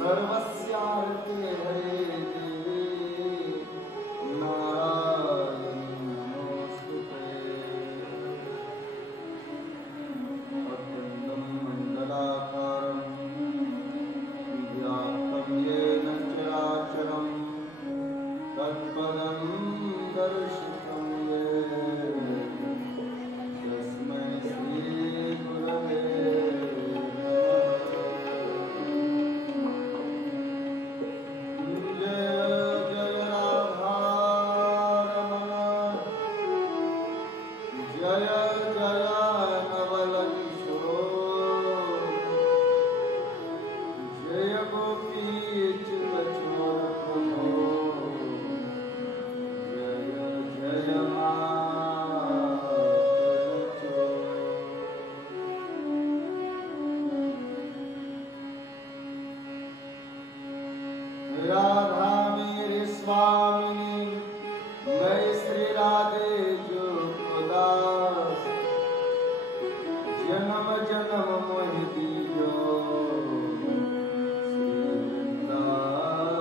सर्वस्यार्थे हरे देवी नारायणी नमोस्तुते। अखंडं मंडलाकारं व्याप्तं येन चराचरं तत्पदं दर्शितं येन तस्मै श्री गुरवे राधा मेरे स्वामिनी मैं श्री राधे जो दास जन्म जन्म मोहि दीजो श्री वृंदावन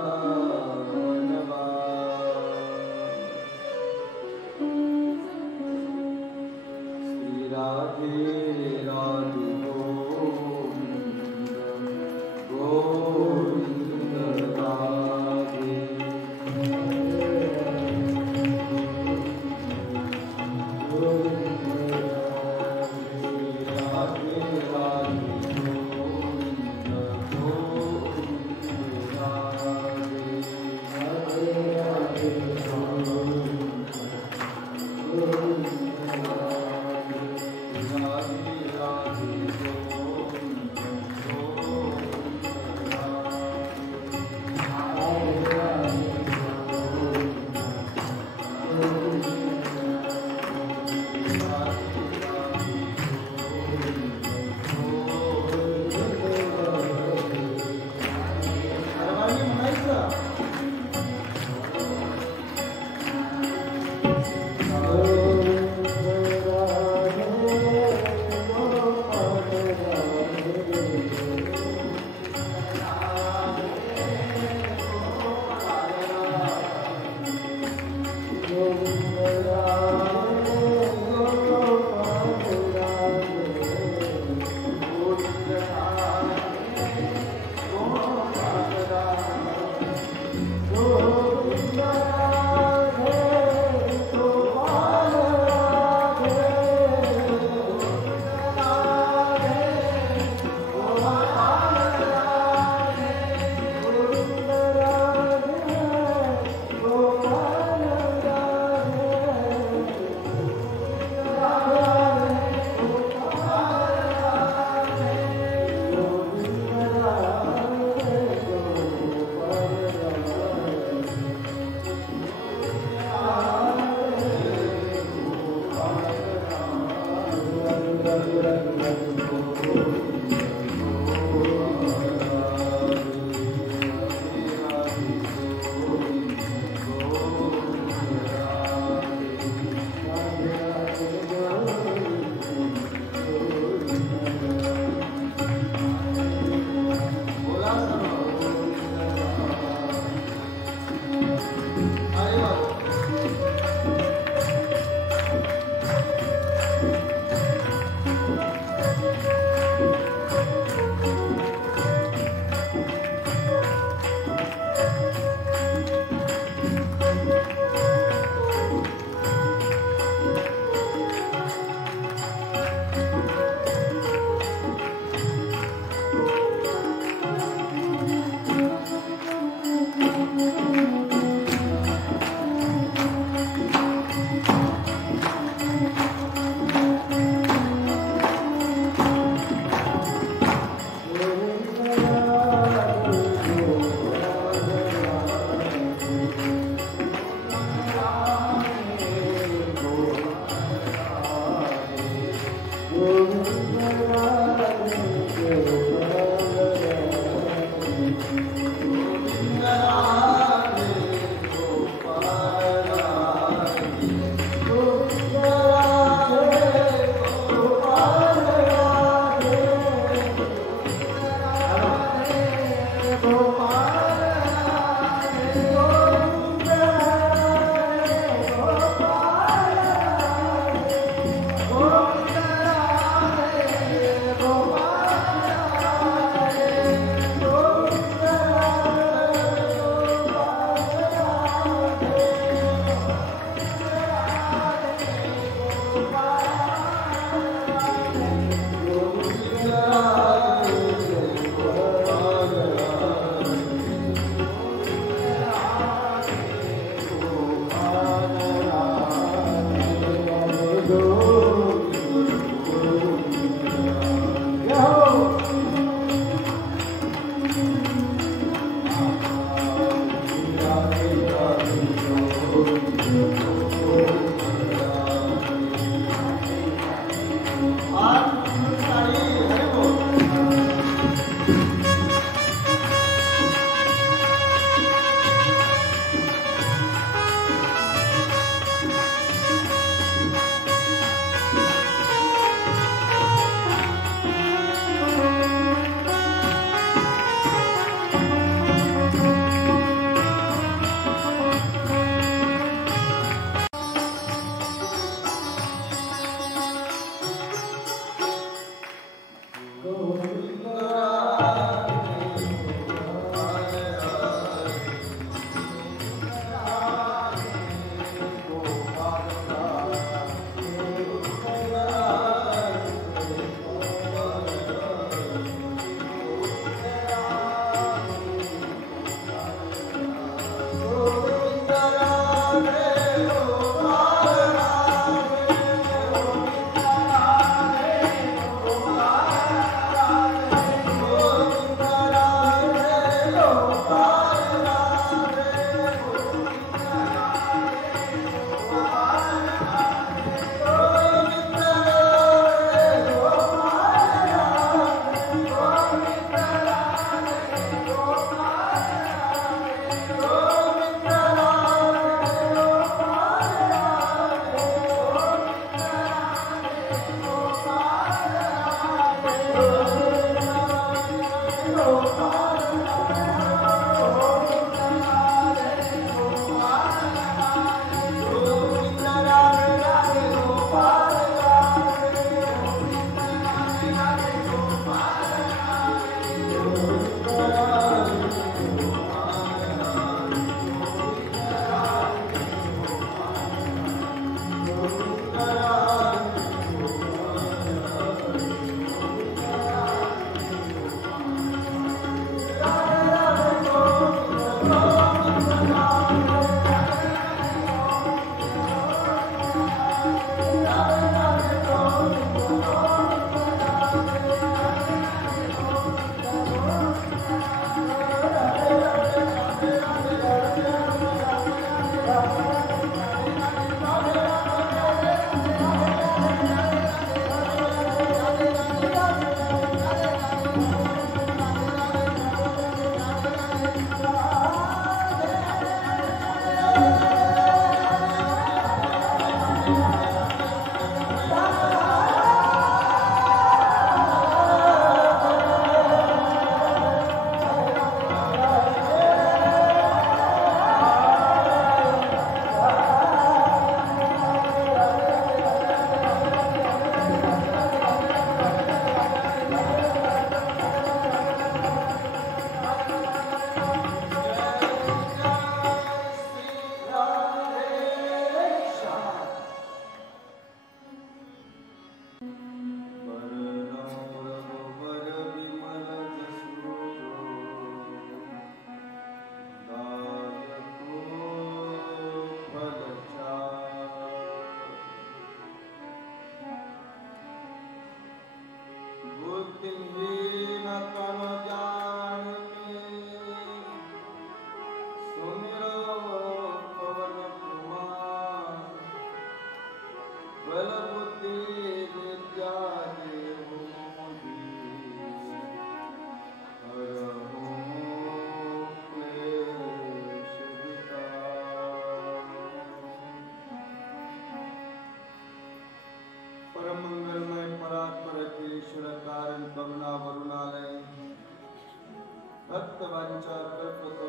भक्तवांच्या कल्पतरू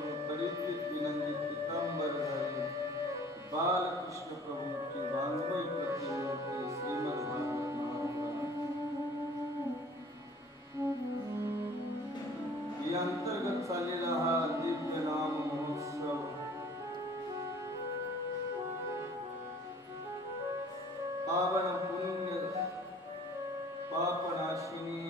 विनंदित पीतांबरधारी बालकृष्ण प्रभूंची वाङ्मय प्रतिमूर्ती श्रीमद भागवत महापुराण या अंतर्गत चाललेला हा दिव्य नाम महोत्सव पावन पुण्य पापनाशिनी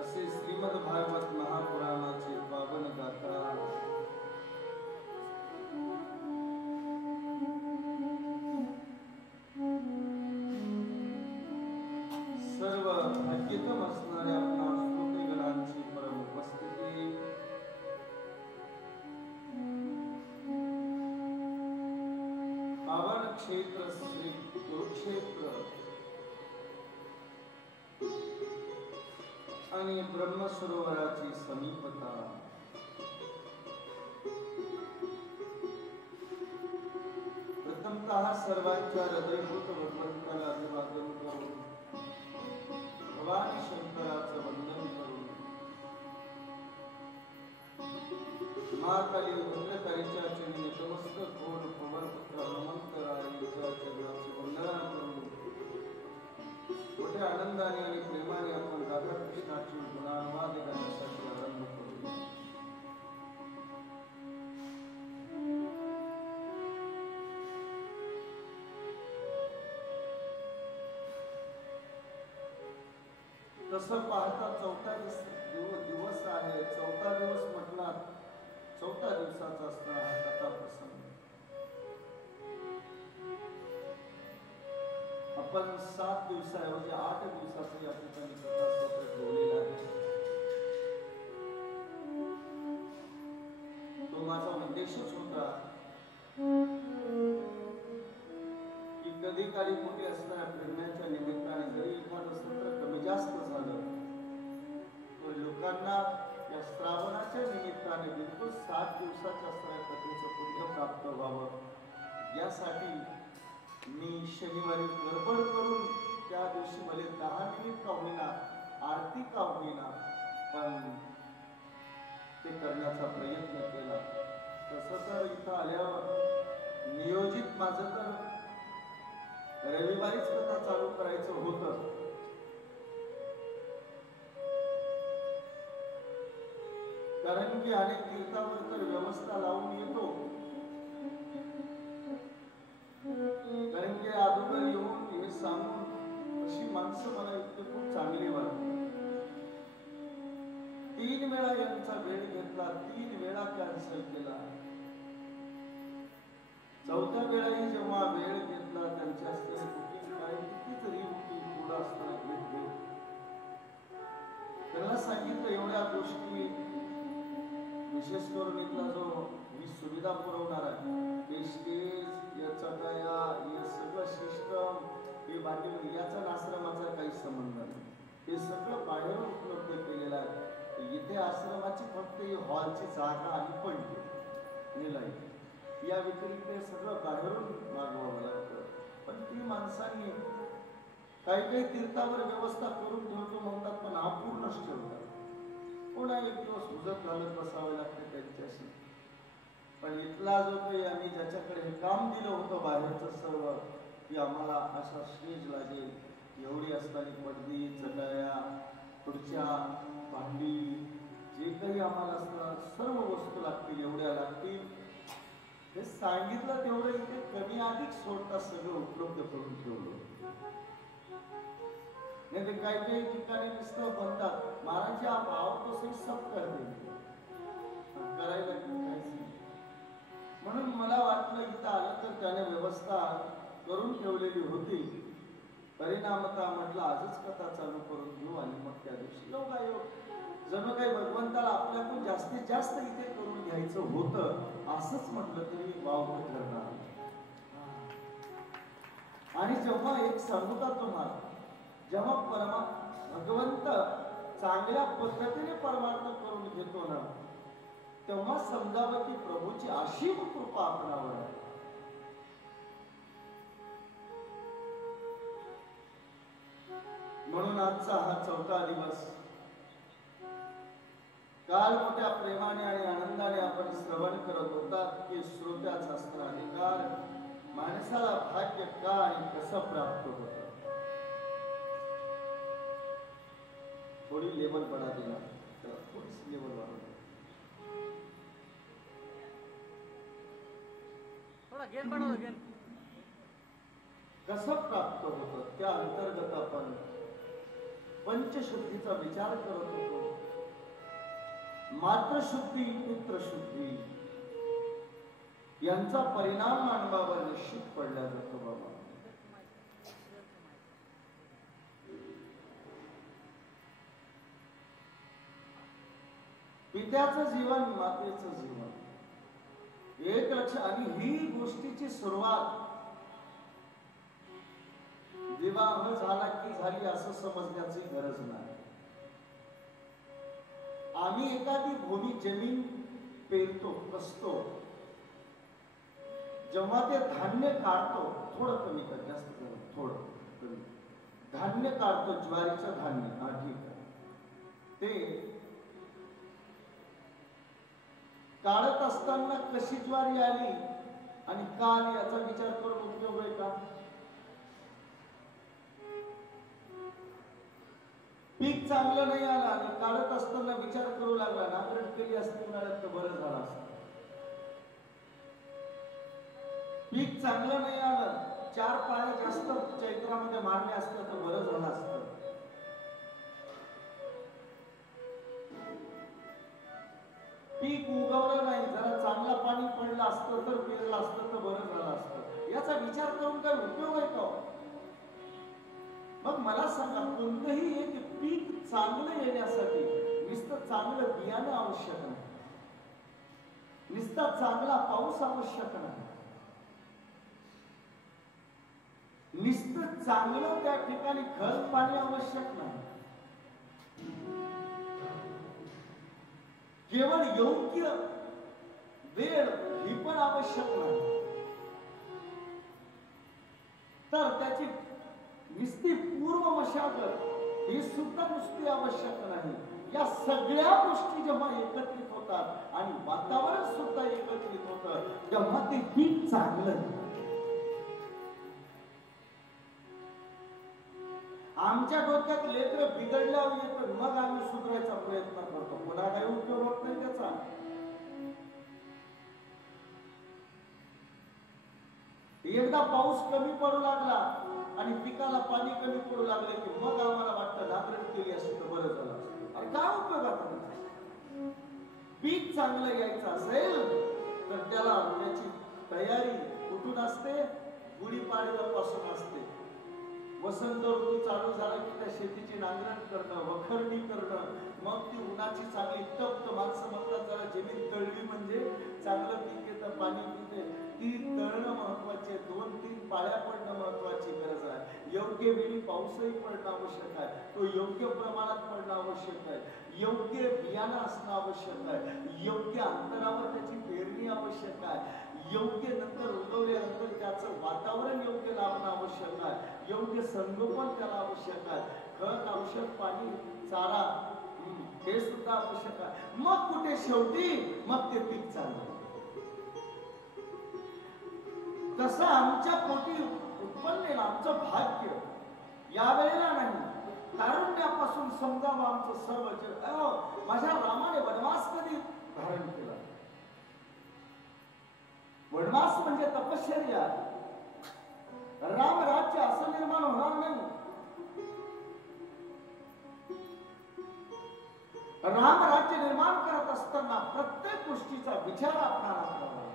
असे श्रीमद भागवत महापुराणाचे पावन गाथा सर्व भाग्यतम असणाऱ्या आपणा स्तुतिगणांची परम उपस्थिती पावन क्षेत्र श्री कुरुक्षेत्र आणि ब्रह्मसरोवराची समीपता प्रथमतः सर्वांच्या हृदयभूत भगवंताला अभिवादन करून भगवान शंकराचं वंदन करून महाकाली भद्रकालीच्या चरणी नतमस्तक होऊन पवनपुत्र हनुमंतरायांच्या चरणाची वंदना करून मोठ्या आनंदाने आणि प्रेमाने आपण राधा कृष्णाची गुणानुवाद करण्यासाठी आरंभ करू. तसं पाहता चौथा दिवस आहे. चौथा दिवस म्हटला चौथा दिवसाचा असणार हा कथा प्रसंग. आपण 7 दिवसाऐवजी 8 दिवसाचं या ठिकाणी कथासत्र ठेवलेलं आहे. तो माझा उद्देशच होता की कधी काळी मोठी असणाऱ्या फिरण्याच्या निमित्ताने जरी एखादं सत्र कमी जास्त झालं तर लोकांना या श्रावणाच्या निमित्ताने बिलकुल 7 दिवसाच्या असणाऱ्या कथेचं पुण्य प्राप्त व्हावं यासाठी मी शनिवारी गडबड करून त्या दिवशी भले 10 मिनिट का होईना आरती का होईना पण ते करण्याचा प्रयत्न केला. तसं तर इथं आल्यावर नियोजित माझं तर रविवारीच कथा चालू करायचं होतं. कारण की अनेक तीर्थावर तर व्यवस्था लावून येतो. कारण की अगोदर येऊन हे सांगून अशी माणसं मला इतके खूप चांगली वाटली. 3 वेळा यांचा वेळ घेतला, 3 वेळा कॅन्सल केला. चौथ्या वेळाही जेव्हा वेळ घेतला त्यांच्या बुकिंग काय किती जरी बुकिंग पुढं असताना भेट त्यांना सांगितलं एवढ्या गोष्टी विशेष करून इथला जो ही सुविधा पुरवणार आहे स्टेज याचा दया हे सगळं सिस्टम हे बाकी याचा आश्रमाचा काही संबंध नाही. हे सगळं बाहेरून उपलब्ध केलेलं आहे. इथे आश्रमाची फक्त ही हॉलची जागा आणि पडली लाईट या व्यतिरिक्त सगळं बाहेरून मागवावं लागतं. पण ती माणसांनी काही तीर्थावर व्यवस्था करून ठेवतो म्हणतात पण अपूर्णच ठेवतात. पुन्हा एक दिवस उजत घालत बसावे लागते त्यांच्याशी. पण इथला जो काही आम्ही ज्याच्याकडे हे काम दिलं होतं बाहेरचं सर्व की आम्हाला असा स्टेज लागेल एवढी असताना पडदी चटाया खुर्च्या भांडी जे काही आम्हाला असणार सर्व वस्तू लागतील एवढ्या लागतील हे सांगितलं तेवढं इथे कमी अधिक सोडता सगळं उपलब्ध करून ठेवलं. नाही काही ठिकाणी नुसतं म्हणतात महाराज आप आओ तो सही सब कर देंगे करायला काहीच नाही. म्हणून मला वाटलं इथं आलं तर त्याने व्यवस्था करून ठेवलेली होती. परिणामता म्हटलं आजच कथा चालू करून घेऊ आणि मग त्या दिवशी योगायोग जणू काही भगवंताला आपल्याकडून जास्तीत जास्त इथे करून घ्यायचं होतं असंच म्हटलं तरी वावग ठरणार. आणि जेव्हा एक सांगू का तुम्हाला जेव्हा भगवंत चांगल्या पद्धतीने परमार्थ करून घेतो ना तेव्हा समजावं की प्रभूची असीम कृपा आपणावर आहे. म्हणून आजचा हा 4था दिवस काल मोठ्या प्रेमाने आणि आनंदाने आपण श्रवण करत होतात की श्रोत्याचा असणार अधिकार माणसाला भाग्य का आणि कसं प्राप्त होतं. थोडी लेवल बढा दिला तर थोडीच लेवल वाढवली. थोडा गेन बढ़ाओ गेन. कसं प्राप्त होतं त्या अंतर्गत आपण पंचशुद्धीचा विचार करत होतो. मातृशुद्धी पितृशुद्धी यांचा परिणाम मानवावर निश्चित पडला जातो. बाबा पित्याचं जीवन मातेचं जीवन एक लक्ष आणि ही गोष्टीची सुरुवात विवाह झाला की झाली असं समजण्याची गरज नाही. आम्ही एखादी भूमी जमीन पेरतो कसतो जेव्हा ते धान्य काढतो थोडं कमी कर जास्त कर थोडं कमी धान्य काढतो ज्वारीचं धान्य हा ठीक आहे. ते काढत असताना कशी ज्वारी आली आणि का आली याचा विचार करून उपयोग आहे का. पीक चांगलं नाही आलं आणि काढत असताना विचार करू लागला नांगरट केली असती उन्हाळ्यात तर बरं झालं असतं. पीक चांगलं नाही आलं 4 पाळ्या जास्त चैत्रामध्ये मारले असतं तर बरं झालं असतं. पीक उगवलं नाही जरा चांगला पाणी पडलं असतं तर पेरलं असतं तर बरं झालं असतं. याचा विचार करून काय उपयोग आहे का. मग मला सांगा कोणतंही एक पीक चांगलं येण्यासाठी नुसतं चांगलं बियाणं आवश्यक नाही. नुसता चांगला पाऊस आवश्यक नाही. नुसतं चांगलं त्या ठिकाणी खत पाणी आवश्यक नाही. केवळ योग्य वेळ ही पण आवश्यक नाही. तर त्याची नुसती पूर्व मशागत ही सुद्धा नुसती आवश्यक नाही. या सगळ्या गोष्टी जेव्हा एकत्रित होतात आणि वातावरण सुद्धा एकत्रित होतं तेव्हा ते पीक चांगलं. आमच्या डोक्यात लेकर बिघडल्यावर येतं मग आम्ही सुधारायचा प्रयत्न करतो. पुन्हा काही उपयोग होत नाही त्याचा. एकदा पाऊस कमी पडू लागला आणि पिकाला पाणी कमी पडू लागले की मग आम्हाला वाटतं नांगरट केली असती तर बरं झालं असतं. अरे काय उपयोग आता. पीक चांगलं यायचं असेल तर त्याला त्याची तयारी कुठून असते. गुढीपाडव्यापासून असते. वसंत ऋतू चालू झाला की त्या शेतीची नांगरण करणं वखरणी करणं मग ती उन्हाची चांगली तप्त माणसं म्हणतात जरा जमीन तळली म्हणजे चांगलं पीक येतं पाणी पिते. ती तळणं महत्वाचे 2-3 पाळ्या पडणं महत्वाची गरज आहे. योग्य वेळी पाऊसही पडणं आवश्यक आहे. तो योग्य प्रमाणात पडणं आवश्यक आहे. योग्य बियाणं असणं आवश्यक आहे. योग्य अंतरावर त्याची पेरणी आवश्यक आहे. योग्य नंतर उगवल्यानंतर त्याचं वातावरण योग्य लाभणं आवश्यक आहे. योग्य संगोपन त्याला आवश्यक आहे. खत औषध पाणी चारा हे सुद्धा आवश्यक आहे. मग कुठे शेवटी मग ते पीक चाललं. तसं आमच्या पोटी उत्पन्न आमचं भाग्य यावेळेला नाही तारुण्यापासून समजावं आमचं सर्व जग. माझ्या रामाने वनवास कधी धारण केला. वनवास म्हणजे तपश्चर्या. राम राज्य असं निर्माण होणार नाही. राम राज्य निर्माण करत असताना प्रत्येक गोष्टीचा विचार आपल्याला करावा.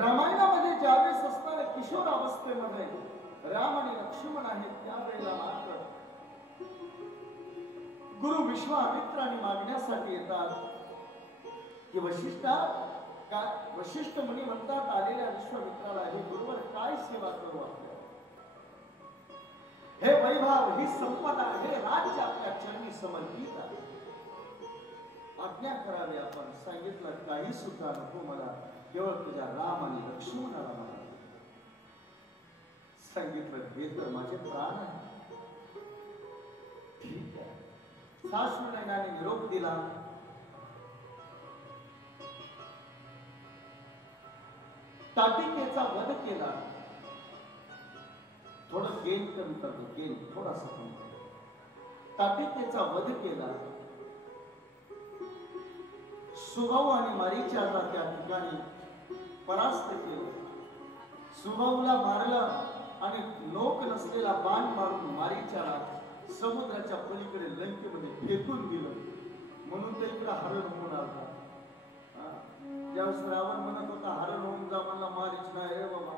रामायणामध्ये ज्यावेळेस असताना किशोर अवस्थेमध्ये राम आणि लक्ष्मण आहेत त्यावेळेला मात्र गुरु विश्वामित्राने मागण्यासाठी येतात की वशिष्ठ मुनी म्हणतात आलेल्या विश्वामित्राला हे गुरुवर काय सेवा करू आपल्याला. हे वैभव ही संपदा हे राज्य आपल्या चरणी समर्पित आहे. आज्ञा करावी. आपण सांगितलं काही सुद्धा नको मला केवळ तुझ्या राम आणि लक्ष्मणाला मला सांगितलं हे तर माझे प्राण आहे. सासूनयनाने निरोप दिला. ताटिकेचा वध केला. थोडं गेन कमी करतो, गेन थोडासा कमी करतो. ताटिकेचा वध केला. सुभाऊ आणि मारीचाला त्या ठिकाणी परास्त केलं. सुभाऊला मारलं आणि नोक नसलेला बाण मारून मारीचाला समुद्राच्या पलीकडे लंकेमध्ये फेकून दिलं. म्हणून तर इकडे हरण होऊन आला. ज्यावेळेस रावण म्हणत होता हरण होऊन जा, मला मारीच नाही रे बाबा,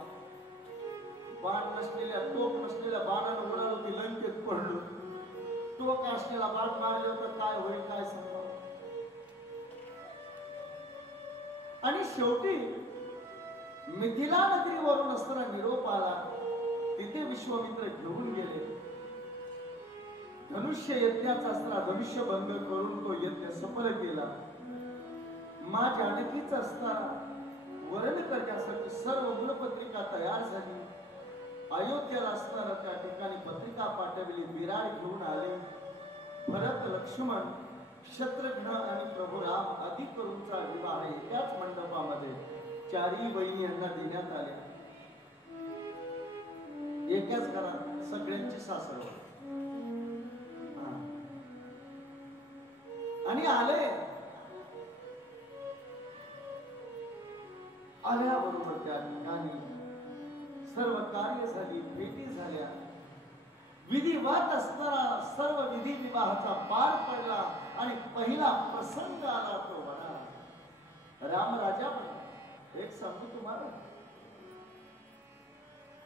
बाण नसलेल्या टोक नसलेल्या बाणानं उडालो की लंकेत पडलो. टोक असलेला बाण मारले होता, काय होईल काय सांगा. आणि शेवटी मिथिला नगरीवरून असताना निरोप आला. तिथे विश्वामित्र घेऊन गेले. धनुष्य यज्ञाचा असताना धनुष्य भंग करून तो यज्ञ सफल केला. मा जानकीच असताना वरण करण्यासाठी सर्व मूलपत्रिका तयार झाली. अयोध्येला असताना त्या ठिकाणी पत्रिका पाठवली. विराट घेऊन आले. भरत, लक्ष्मण, शत्रुघ्न आणि प्रभू राम आदी करूंचा विवाह एकाच मंडपामध्ये चारही बहिणी यांना देण्यात आल्या. एकाच घरात सगळ्यांची सासर आणि आले. आल्याबरोबर त्या ठिकाणी सर्व कार्य झाली, भेटी झाल्या. विधिवत असताना सर्व विधी विवाहाचा पार पडला आणि पहिला प्रसंग आला तो वनात. रामराजा एक सांगू तुम्हाला,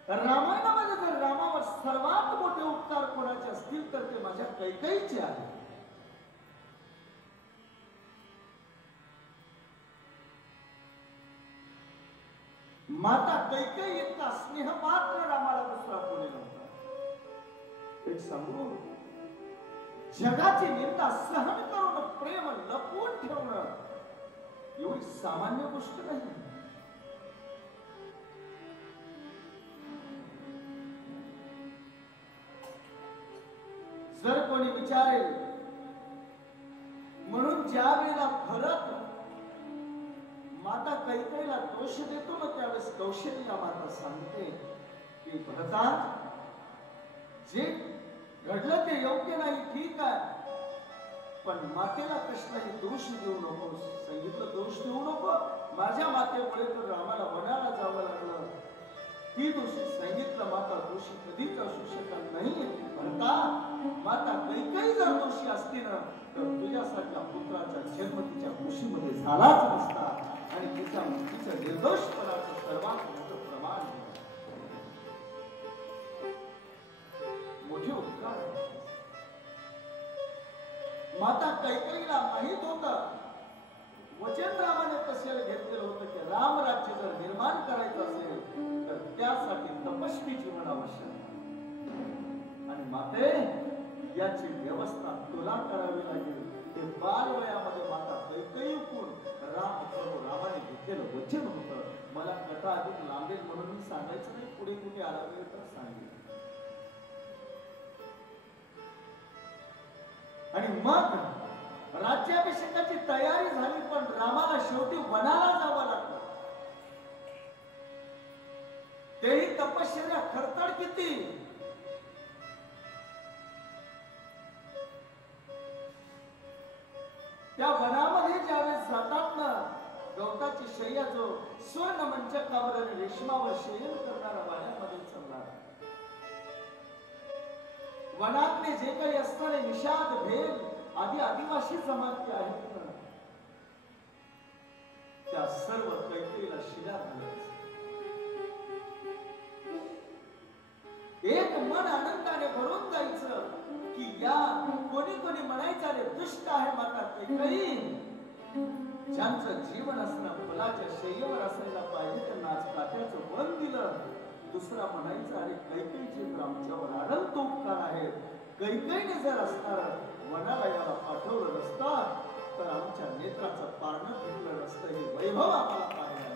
रामायणामध्ये जर रामावर सर्वात मोठे उपकार कोणाचे असतील तर ते माझ्या कैकेयीचे आहेत. माता कैकेयी इतका स्नेह मात्र रामाला दुसरा कोणी नव्हता. एक सांगू, जगाची निंदा सहन करून प्रेम लपवून ठेवणं एवढी सामान्य गोष्ट नाही. जर कोणी विचारेल म्हणून ज्या वेळेला भरत माता कैकेयीला दोष देतो ना, त्यावेळेस कौशल्या माता सांगते की भरता, जे घडलं ते योग्य नाही, ठीक आहे, पण मातेला कसलाही दोष देऊ नको. सांगितलं दोष देऊ नको. माझ्या मातेमुळे तर रामाला वनाला जावं लागलं, ती दोषी. सांगितलं माता दोषी कधीच असू शकत नाही. भरता, माता कैकेयी जर दोषी असती ना तर तुझ्यासारख्या पुत्राचा जन्म तिच्या कुशीमध्ये झालाच नसता आणि तिच्या मुक्तीचं निर्दोषपणाचं सर्वात मोठं प्रमाण मोठे उपकार. माता कैकेयीला माहित होतं वचन रामाने कशाला घेतलेलं होतं की रामराज्य जर निर्माण करायचं असेल तर त्यासाठी तपस्वी जीवन आवश्यक आणि माते याची व्यवस्था तुला करावी लागेल. ते बालवयामध्ये माता कैकेयी रामाने घेतलेलं वचन होतं. मला कथा अधिक लांबेल म्हणून मी सांगायचं नाही, पुढे कुठे आला वेळ तर सांगेल. आणि मग राज्याभिषेकाची तयारी झाली, पण रामाला शेवटी वनाला जावं लागलं. तेही तपश्चर्या खरतड किती. त्या वनामध्ये ज्यावेळेस जातात ना, गवताची शय्या जो स्वर्ण मंचकावर आणि रेशमावर शयन करणारा वाड्यामध्ये चालणार. वनातले जे काही असणारे निषाद, भेल आदी आदिवासी जमाती आहेत ना, त्या सर्व कैकेयीला शिला घालायचं. एक मन आनंदाने भरून जायचं की या कोणी कोणी म्हणायचं रे दुष्ट आहे माता कैकेयी, ज्यांचं जीवन असणं फुलाच्या शय्येवर असायला पाहिजे त्यांना आज काट्याचं वन दिलं. दुसरा म्हणायचा अरे कैकेयीचे तर आमच्यावर अनंत उपकार आहेत. कैकेयीने जर असणार वनाला याला पाठवलं नसतं तर आमच्या नेत्राचं पारणं फिरलं नसतं. हे वैभव आम्हाला पाहायला.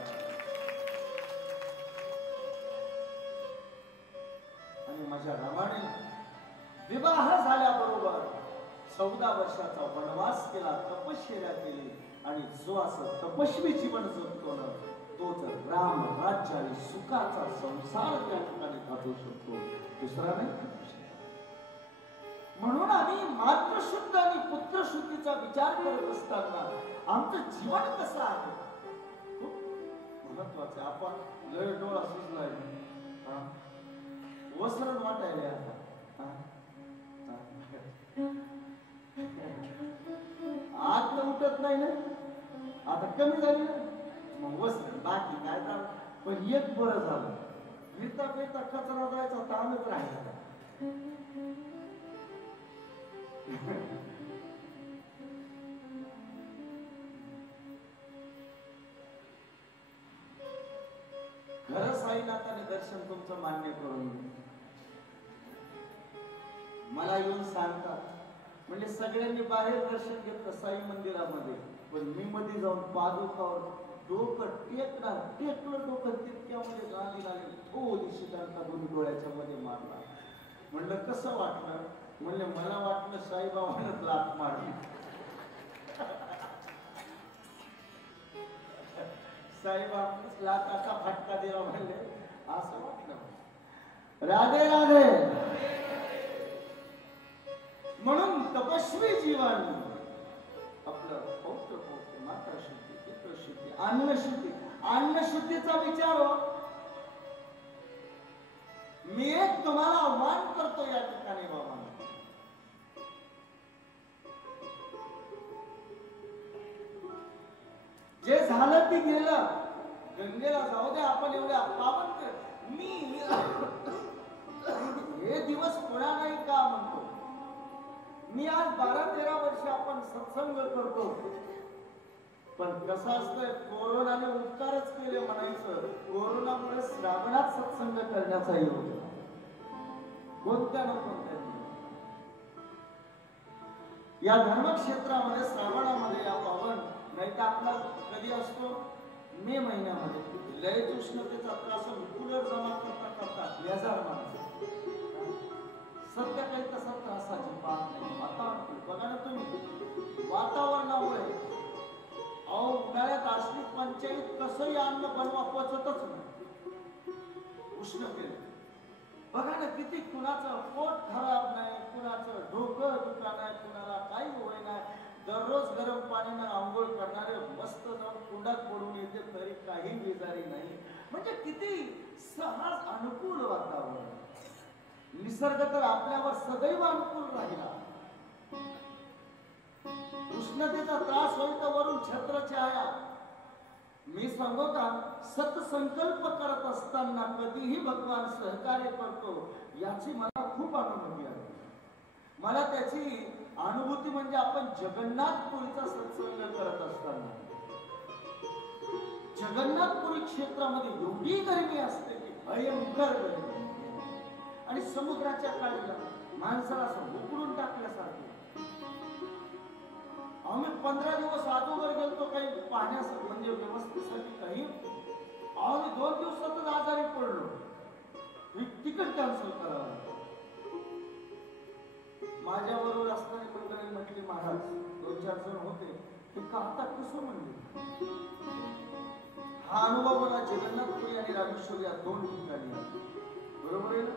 आणि माझ्या रामाने विवाह झाल्याबरोबर 14 वर्षाचा वनवास केला, तपश्चर्या केली आणि जो असं तपस्वी जीवन जगतो ना तोच राम राज्य आणि सुखाचा संसार त्या ठिकाणी काढू शकतो, दुसरा नाही काढू शकत. म्हणून आम्ही मातृशुद्ध आणि पुत्रशुद्धीचा विचार करत असताना आमचं जीवन कसं आहे खूप महत्वाचं आहे. आपण लय डोळा सुजलाय, वसरण वाटायला आत तर उठत नाही ना, आता कमी झाली ना मग वसरण बाकी काय झालं. पण एक बरं झालं, फिरता फिरता कचरा जायचा ताणच राहिला. खरं साईनाथाने दर्शन तुमचं मान्य करून मला येऊन सांगतात, म्हणजे सगळ्यांनी बाहेर दर्शन घेतलं साई मंदिरामध्ये, पण मी मध्ये जाऊन पादुकावर डोकं टेकलं डोकं तितक्यामध्ये गांधी लागली थोडीशी त्यांना दोन्ही डोळ्याच्या मध्ये मारला. म्हणलं कसं वाटलं, म्हणले मला वाटलं साईबाबांनाच लाथ मारली. साईबाबांनाच लाथाचा फटका दिला म्हणले असं वाटलं. राधे राधे. म्हणून तपस्वी जीवन आपलं पौत्र पौत्र माता शुद्धी, पितृ शुद्धी, अन्नशुद्धी. अन्नशुद्धीचा विचार हो, मी एक तुम्हाला आव्हान करतो या ठिकाणी बाबा, जे झालं ते गेलं, गंगेला जाऊ दे. आपण एवढ्या पावन मी हे दिवस पुन्हा नाही का म्हणतो. मी आज 12-13 वर्ष आपण सत्संग करतो, पण कसं असतंय कोरोनाने उपकारच केले म्हणायचं. कोरोनामुळे श्रावणात सत्संग करण्याचा योग कोणत्या ना कोणत्या या धर्मक्षेत्रामध्ये श्रावणामध्ये या पावन नाही तर आपला कधी असतो मे महिन्यामध्ये लय उष्णतेचा त्रास, कूलर जमा करता करता बेजार माणसं. सध्या काही तसा त्रासाची बात नाही. वातावरण बघा ना तुम्ही, वातावरणामुळे अहो उन्हाळ्यात असली पंचायत कसंही अन्न बनवा पचतच नाही उष्णतेने. बघा ना किती कुणाचं पोट खराब नाही, कुणाचं डोकं दुखा नाही, कुणाला काही होय नाही. दररोज गरम पाण्याने आंघोळ करणारे मस्त जाऊन कुंडात पडून येते तरी काही बेजारी नाही. म्हणजे किती सहज अनुकूल वातावरण. निसर्ग तर आपल्यावर सदैव अनुकूल राहिला. उष्णतेचा त्रास होईल तर वरून छत्र छाया. मी सांगू का, सत्संकल्प करत असताना कधीही भगवान सहकार्य करतो याची मला खूप अनुभूती आहे. मला त्याची अनुभूती म्हणजे आपण जगन्नाथपुरीचा सत्संग करत असताना जगन्नाथपुरी क्षेत्रामध्ये एवढी गर्मी असते की भयंकर गर्मी, आणि समुद्राच्या काळीला माणसाला असं उकडून टाकल्यासारखं. आम्ही 15 दिवस अगोदर गेलतो काही पाहण्यासाठी, म्हणजे व्यवस्थेसाठी काही. आम्ही 2 दिवसातच आजारी पडलो. तिकीट कॅन्सल करावं. माझ्या बरोबर असताना कोणतरी म्हटले, महाराज 2-4 जण होते ते का आता कसं म्हणले. हा अनुभव मला जगन्नाथपुरी आणि रामेश्वर या 2 ठिकाणी आहे. बरोबर आहे ना.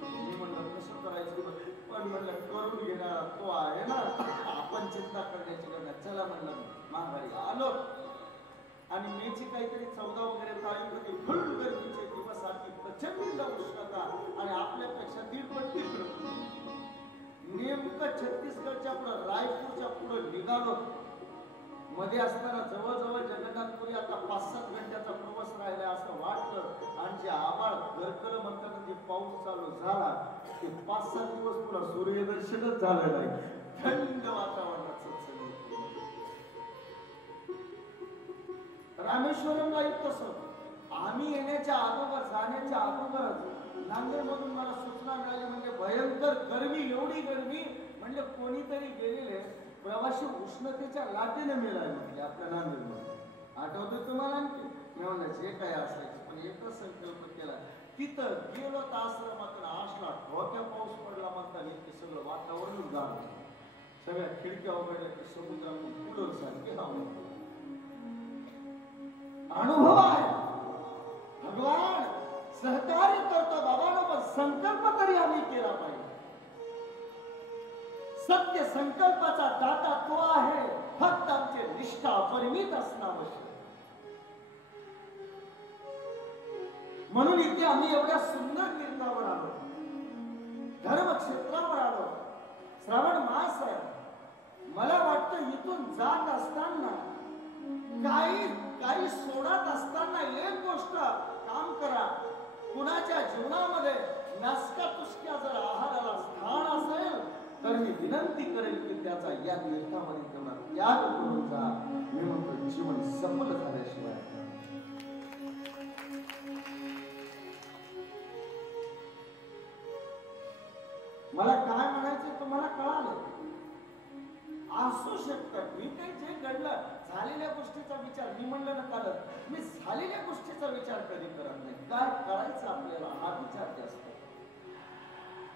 मी म्हणलं कसं करायचं, पण म्हणलं करून घेणार तो आहे ना, आपण चिंता करण्याची गरज. चला म्हणलं माघारी आलो. आणि मेची काहीतरी 14 वगैरे तारीख होती. फुल गर्दीचे दिवस, अति प्रचंड उष्णता आणि आपल्यापेक्षा 1.5 पट तिकडं. नेमकं छत्तीसगडच्या पुढं रायपूरच्या पुढं निघालो. मध्ये असताना जवळजवळ जगन्नाथपुरी आता 5-7 घंट्याचा प्रवास राहिला असं वाटलं. आणि जे आभाळ गरकलं म्हणताना जे पाऊस चालू झाला ते 5-7 दिवस पुन्हा सूर्यदर्शनच झालं नाही. थंड वातावरणात सत्संग. रामेश्वरमला तसं आम्ही येण्याच्या अगोदर, जाण्याच्या अगोदरच नांदेडमधून मला सूचना मिळाली, म्हणजे भयंकर गर्मी, एवढी गर्मी म्हणजे कोणीतरी गेलेले प्रवासी उष्णतेच्या लाटेने मिळाले म्हणजे आपल्या नांदेडमध्ये. आठवतं तुम्हाला? आणखी मी म्हणलं जे काय असायचं, पण एकच संकल्प केला. तिथं गेलो तर आश्रमातून असला डोक्या पाऊस पडला म्हणता ते सगळं वातावरण झालं. सगळ्या खिडक्या उघडल्या की समुद्रातून पुढं सारखे लावले. अनुभव आहे. भगवान सहकार्य करतो बाबांनो, पण संकल्प तरी आम्ही केला पाहिजे. सत्य संकल्पाचा दाता तो आहे, फक्त आमचे निष्ठा अपरिमित असणं आवश्यक. म्हणून इथे आम्ही एवढ्या सुंदर तीर्थावर आलो, धर्मक्षेत्रावर आलो. श्रावण मास आहे. मला वाटतं इथून जात असताना काही सोडत असताना एक गोष्ट काम करा. कुणाच्या जीवनामध्ये नासका तुसक्या जर आहाराला स्थान असेल तर मी विनंती करेल की त्याचा या तीर्थामध्ये तेवढा त्याग करून जा. मी म्हणतो जीवन सफल झाल्याशिवाय. मला काय म्हणायचं तुम्हाला कळालं. असू शकतं ठीक आहे, जे घडलं झालेल्या गोष्टीचा विचार मी म्हणलं ना काल, मी झालेल्या गोष्टीचा विचार कधी करत नाही. काय करायचं आपल्याला हा विचार जास्त.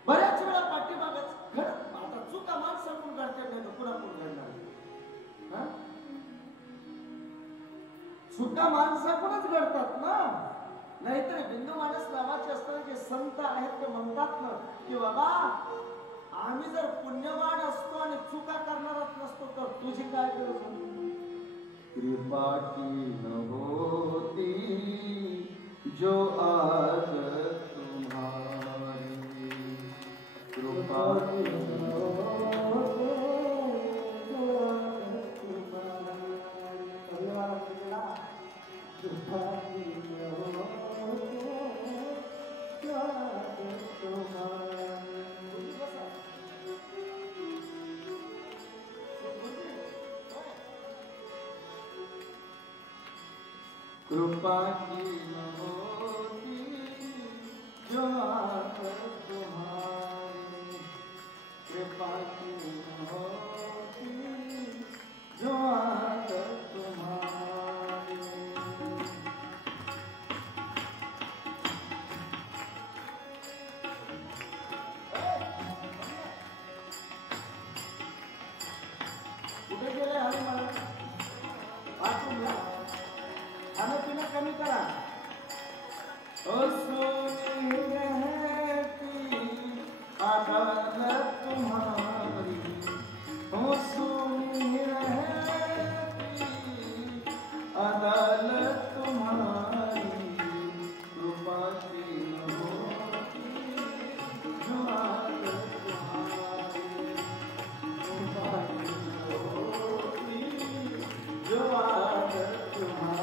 बऱ्याच वेळा पाठीमागच घडत. आता चुका माणसाकडून घडते नाही तर कुणाकडून घडणार. चुका माणसाकडूनच घडतात ना. नाहीतर बिंदू मानस नावाचे असताना जे संत आहेत ते म्हणतात ना की बाबा आम्ही जर पुण्यवान असतो आणि चुका करणारच नसतो तर तुझी काय गरज होती. कृपा की न होती जो आज तुम्हारी, कृपा की न होती जो आज तुम्हारी, कृपा की न होती जो आज तुम्हारी. कृपा की न होती जो आज तुम्हारी, कृपा की न होती जो आज तुम्हारी. कुठे गेले हवे मला वाचून घ्या. खाना पीना कमी करा. सोनी रहती अदालत तुम्हारी, सोनी रहती अदालत तुम्हारी, कृपा की न होती जो आज तुम्हारी, कृपा की न होती जो आज तुम्हारी.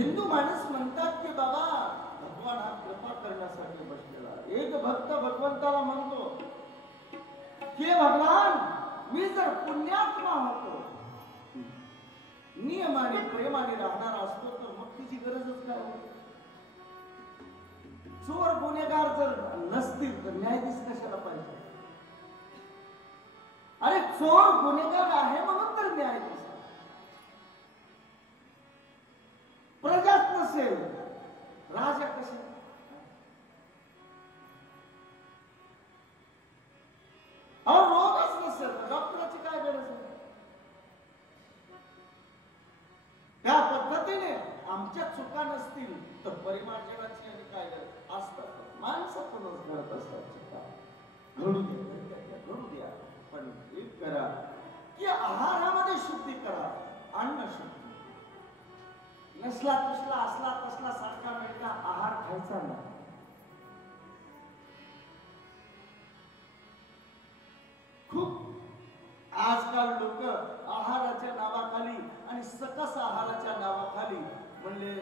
हिंदू माणूस म्हणतात की बाबा भगवान हा कृपा करण्यासाठी बसलेला. एक भक्त भगवंताला म्हणतो की भगवान मी जर पुण्यात्मा होतो, नियमाने प्रेमाने राहणार असतो तर मग तुझी गरजच काय होती. चोर गुन्हेगार जर नसतील तर न्यायाधीश कशाला पाहिजे. अरे चोर गुन्हेगार आहे म्हणून तर न्यायाधीश. प्रजाच नसेल राजा कसे. अहो रोगच नसेल डॉक्टरची काय गरज आहे. त्या पद्धतीने आमच्या चुका नसतील तर परिमार्जनाची आणि काय गरज असतात. माणसातूनच घडत असतात चुका. घडू द्या पण एक करा की आहारामध्ये शुद्धी करा. अन्न शुद्धी नसला तसला असला तसला सारखा मिळता आहार खायचा नाही. खूप आजकाल लोक आहाराच्या नावाखाली आणि सकस आहाराच्या नावाखाली म्हणले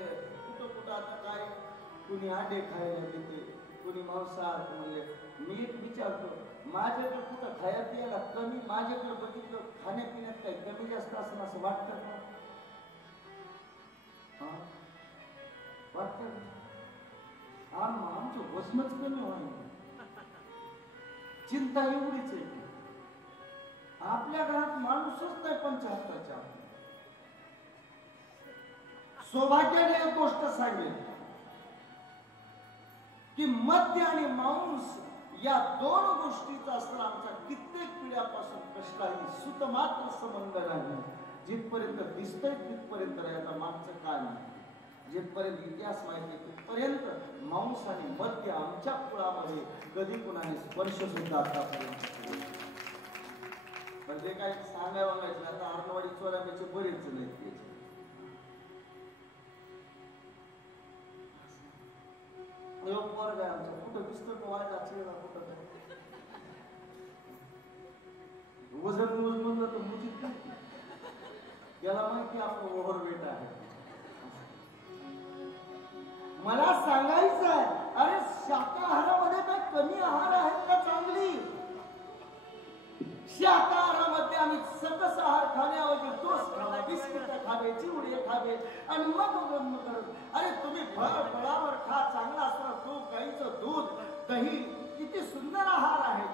कुठं आता काय कुणी अंडे खायला देते, कुणी मांसाहार. म्हणले मी एक विचारतो, माझ्याकडे कुठं खाया प्यायला कमी, माझ्याकडे बघितलं खाण्यापिण्यात काही कमी जास्त असं असं वाटतं का. आमचं वजनच कमी व्हायला चिंता एवढीच आहे की आपल्या घरात माणूसच नाही 75च्या. सौभाग्याने एक गोष्ट सांगेल की मद्य आणि मांस या दोन गोष्टीचा असताना आमच्या कित्येक पिढ्यापासून कसलाही सुतमात्र संबंध नाही. जिथपर्यंत दिसतंय तिथपर्यंत याचा मागचं काय नाही. जिथपर्यंत इतिहास माहिती तिथपर्यंत मांस आणि मद्य आमच्या कुळामध्ये कधी कुणाने स्पर्श सुद्धा आतापर्यंत. म्हणजे काय सांगायला लागायचं आता अर्णवाडी चोरामीचे बरेच जण आहेत. वर्ग आहे आमचा कुठं दिसतो तो वाज असेल कुठं वजन म्हणलं तर मुजित याला माहिती आपलं ओव्हरवेट आहे. मला सांगायचं आहे अरे शाकाहारामध्ये काय कमी आहार आहेत का चांगली. शाकाहारामध्ये आम्ही सकस आहार खाण्याऐवजी टोस्ट खावा, बिस्किट खावे, चिवडे खावे आणि मग ब्रह्म करत. अरे तुम्ही फळावर खा, चांगला असणार तूप, गाईचं दूध, दही, किती सुंदर आहार आहे.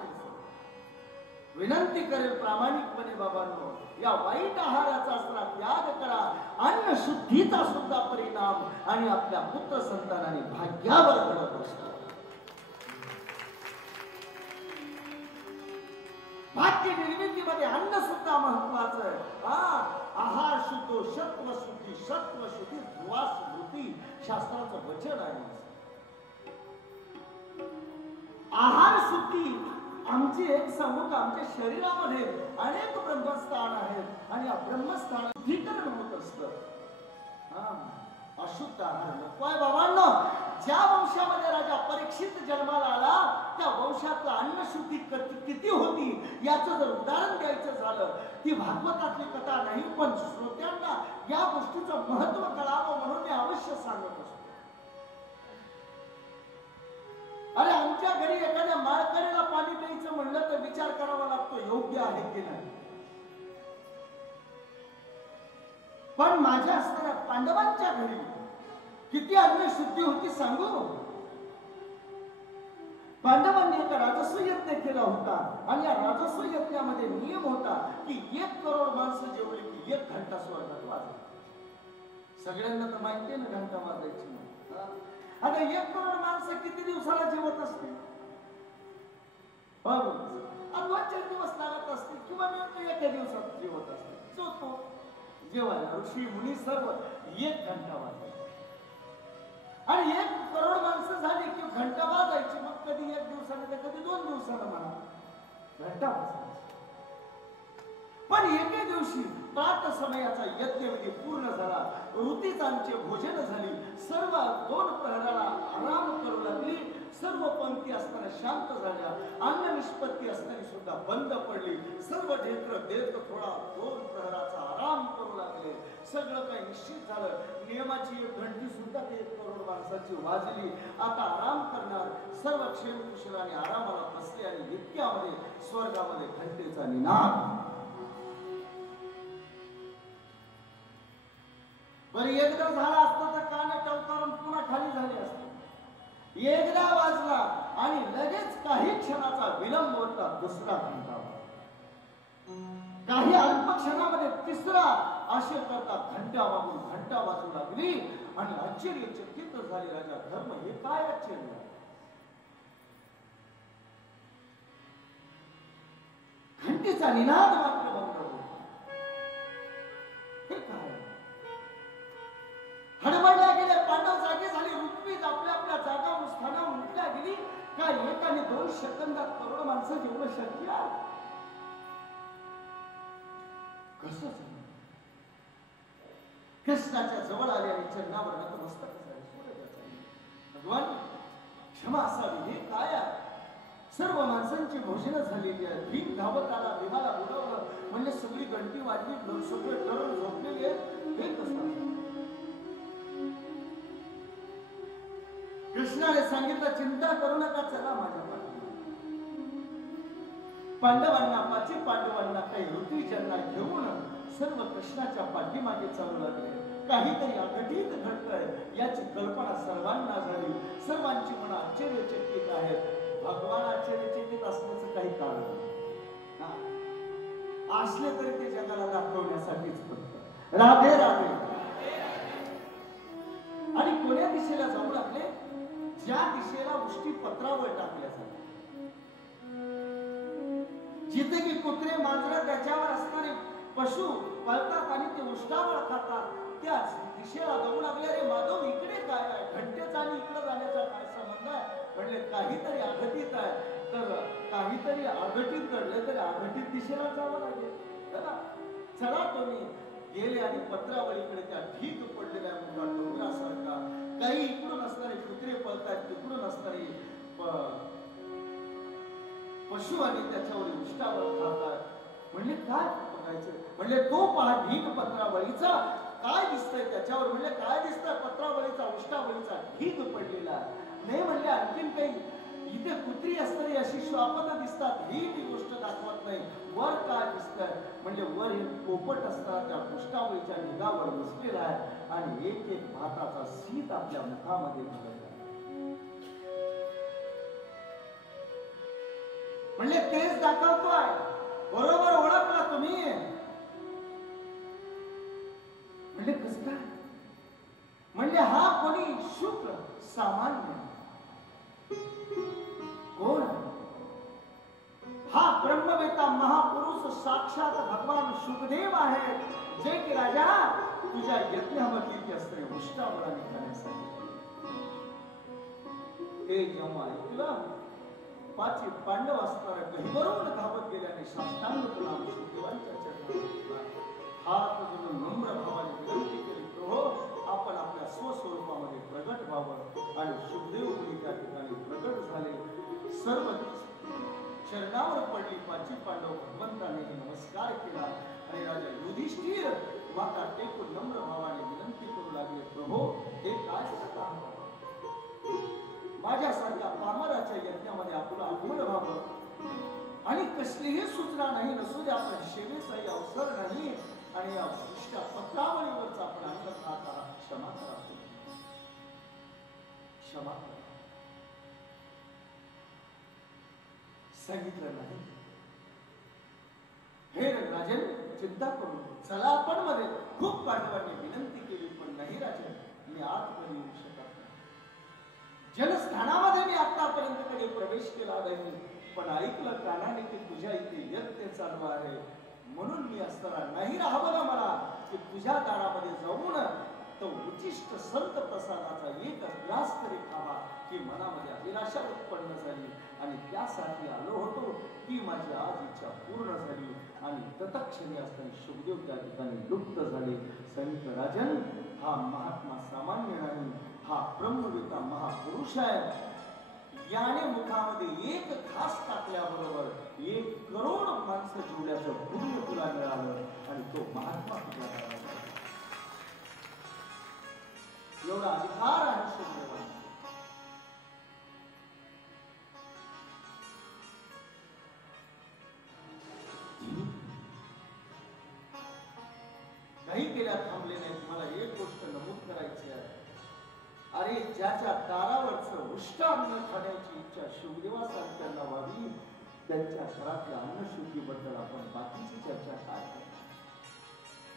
विनंती करेल प्रामाणिकपणे बाबांनो या वाईट आहाराचा असला त्याग करा. अन्न शुद्धीचा सुद्धा परिणाम आणि आपल्या पुत्र संतानाने भाग्यावर घडत असतो. भाग्य निर्मितीमध्ये अन्न सुद्धा महत्वाचं आहे. आहार शुद्ध, सत्व शुद्धी, सत्व शुद्धी, ध्रुवास वृत्ती शास्त्राचं वचन आहे. आहार शुद्धी आमची एक समूह आमच्या शरीरामध्ये अनेक ब्रह्मस्थान आहेत आणि या ब्रह्मस्थान शुद्धीकरण होत असतं. अशुद्ध आहार नको आहे बाबांनो. ज्या वंशामध्ये राजा परीक्षित जन्माला आला त्या वंशातलं अन्नशुद्धी किती होती याचं जर उदाहरण द्यायचं झालं ती भागवतातली कथा नाही पण श्रोत्यांना या गोष्टीचं महत्व कळावं म्हणून मी अवश्य सांगत असतो. अरे आमच्या घरी एखाद्या माळकरीला पाणी प्यायचं म्हणलं तर विचार करावा लागतो योग्य आहे की नाही. पण माझ्या असणाऱ्या पांडवांच्या घरी किती अन्न शुद्धी होती सांगू. पांडवांनी एका राजस्व यज्ञ केला होता आणि या राजस्व यज्ञामध्ये नियम होता की 1 करोड माणसं जेवली की 1 घंटा स्वर्गात वाजली. सगळ्यांना तर माहिती आहे ना घंटा वाजायची. आता 1 करोड माणसं किती दिवसाला जेवत असते. 2-4 दिवस लागत असते किंवा एका दिवसात जेवत असते. जो तो जेवायला ऋषी मुनी सर्व 1 घंटा वाजायचा आणि 1 करोड माणसं झाली की घंटा वाजायची. मग कधी 1 दिवसाने तर कधी 2 दिवसाला म्हणा घंटा वाजायची. पण एके दिवशी प्रात समयाचा यज्ञविधी पूर्ण झाला. ऋतिकांचे भोजन झाली. सर्व 2 प्रहराला आराम करू लागली. सर्व पंक्ती असताना शांत झाल्या. अन्न निष्पत्ती असताना सुद्धा बंद पडली. सर्व नेत्र देत थोडा 2 प्रहराचा आराम करू लागले. सगळं काही निश्चित झालं. नियमाची एक घंटी सुद्धा 1 करोड माणसाची वाजली. आता आराम करणार. सर्व क्षेम कुशलाने आरामाला बसले आणि इतक्यामध्ये स्वर्गामध्ये घंटेचा निनाद. बरं एकदा झाला असता तर काने टवकारून पुन्हा खाली झाले असते. एकदा वाजला आणि लगेच काही क्षणाचा विलंब होता. दुसरा घंटा, काही अल्प क्षणामध्ये तिसरा. असे करता घंटा वाजून घंटा वाजू लागली आणि आश्चर्यचकित झाले राजा धर्म. हे काय आश्चर्य? घंटेचा निनाद मात्र बंद होता. हे काय? हडबडल्या गेले. पांडव जागे झाले. रुक्मिणी आपल्या आपल्या जागावरून स्थानावरून उठल्या गेली. काय 1 आणि 2 सेकंदात करोड माणसं एवढं शक्य आहे? कसं झालं? कृष्णाच्या जवळ आले आणि चरणावर नतमस्तक झाले. भगवान क्षमा असावी. हे काय आहे? सर्व माणसांची भोजनं झालेली आहे. भीम धावत आला. भीमाला बोलवलं. म्हणजे सगळी घंटी वाजली. सगळे टळून झोपलेले आहेत. हे कसं? कृष्णाने सांगितलं चिंता करू नका, चला माझ्या पांडवांना पांडवांना काही ऋतुजनांना घेऊन सर्व कृष्णाच्या पाठीमागे चालू लागले. काहीतरी अघटित घडतंय याची कल्पना सर्वांना झाली. सर्वांची मनं आश्चर्यचकित आहेत. भगवान आश्चर्यचकित असण्याचं काही कारण नाही. असले तरी ते जगाला दाखवण्यासाठीच फक्त राधे राधे. आणि कोण्या दिशेला जाऊ लागले? ज्या दिशेला उष्टी पत्रावर टाकल्या जातात. जिथे की कुत्रे मांजरं त्याच्यावर असणारे पशु पळतात आणि ते उष्टावळ खातात, त्याच दिशेला जाऊ लागले. रे माधव इकडे काय आहे? घंटेचा आणि इकडे जाण्याचा काय संबंध आहे? म्हणजे काहीतरी अघटित आहे. तर काहीतरी अघटित घडले तर अघटित दिशेला जावं लागेल. चला तुम्ही गेले आणि पत्रावळीकडे त्या ठीक पडलेल्या मोठा डोंगरासारखा काही इकडून असणारे कुत्रे पळतात, तिकडून असणारे पशु आणि त्याच्यावर उष्टावळ खातात. म्हणजे काय बघायचं? म्हणजे तो पहा ढीग पत्रावळीचा काय दिसतंय त्याच्यावर. म्हणजे काय दिसतंय? पत्रावळीचा उष्टावळीचा ढीग पडलेला नाही. म्हणजे आणखीन काही इथे कुत्री असणारी अशी श्वापद दिसतात, ही ती गोष्ट दाखवत नाही. वर काय दिसतंय? म्हणजे वर हे पोपट असतात त्या उष्टावळीच्या ढिगावर बसलेला आहे आणि एक एक भाताचा शीत आपल्या मुखामध्ये घालत आहे. म्हणजे तेच दाखवतोय. बरोबर ओळखला तुम्ही. म्हणजे कसं काय? म्हणजे हा कोणी शुक्र सामान्य कोण? हा ब्रह्मवेता महापुरुष साक्षात भगवान शुकदेव आहे. जे की राजा तुझ्या यज्ञामध्ये असते उष्टावळा निघण्यासाठी. हे जेव्हा ऐकलं पाची पांडव असणारा गहिवरून धावत गेल्याने साष्टांग प्रणाम शुकदेवांच्या चरणावर हात जोडून नम्र भावाने विनंती केली, प्रभो आपण आपल्या स्वस्वरूपामध्ये प्रगट व्हावं. आणि शुकदेव मुनी त्या ठिकाणी प्रगट झाले. सर्व चरणावर पडली. पाची पांडव भगवंताने नमस्कार केला आणि राजा युधिष्ठिर माता टेकून नम्र भावाने विनंती करू लागले, प्रभो हे काय करत आहात? माझ्यासारख्या पामराच्या यज्ञामध्ये आपलं आगमन व्हावं आणि कसलीही सूचना नाही नसू दे. आपण सेवेचाही अवसर नाही आणि या विशिष्ट पत्रावळीवरच आपण अन्न खात आहात. क्षमा करा, क्षमा करा. सांगितलं नाही. हे राजन चिंता करू, चला आपण मध्ये. खूप पांडवांनी विनंती केली पण नाही राजन, मी आतमध्ये येऊ शकत नाही. जनस्थानामध्ये मी आतापर्यंत कधी प्रवेश केला नाही, पण ऐकलं कानाने की तुझ्या इथे यज्ञ चालू आहे म्हणून मी असताना नाही राहावं ना मला की तुझ्या दारामध्ये जाऊन तो उचिष्ट संत प्रसादाचा एक ग्लास तरी खावा की मनामध्ये अभिलाषा उत्पन्न झाली आणि त्यासाठी आलो होतो. ती माझी आज इच्छा पूर्ण झाली आणि तत्क्षणी असताना शुकदेव त्या ठिकाणी लुप्त झाले. संत राजन हा महात्मा सामान्य नाही, हा ब्रह्मवेता महापुरुष आहे. याने मुखामध्ये एक घास टाकल्याबरोबर 1 करोड माणसं जीवल्याचं पुण्य तुला मिळालं आणि तो महात्मा तुला मिळाला. एवढा अधिकार आहे शुभदेवांचा. काही केल्या थांबले नाही. तुम्हाला एक गोष्ट नमूद करायची आहे. अरे ज्याच्या दारावरचं उष्टान्न खाण्याची इच्छा शुभदेवासारख्यांना व्हावी, त्यांच्या घरातल्या अन्नशुद्धीबद्दल आपण बाकीची चर्चा काय करतो.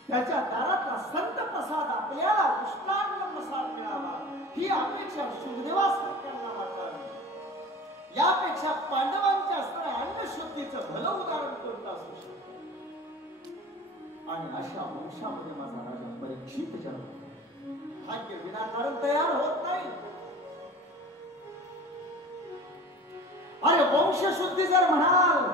त्याच्या दारातला संत प्रसाद आपल्याला उष्टान्न प्रसाद मिळावा ही अपेक्षा शुभदेवासारख्यांना वाटावी. यापेक्षा पांडवांच्या असणाऱ्या अन्नशुद्धीचं भलं उदाहरण कोणतं असू शकतं. आणि अशा वंशामध्ये माझा राजा परीक्षित जन्म. भाग्य विनाकारण तयार होत नाही. अरे वंशशुद्धी जर म्हणाल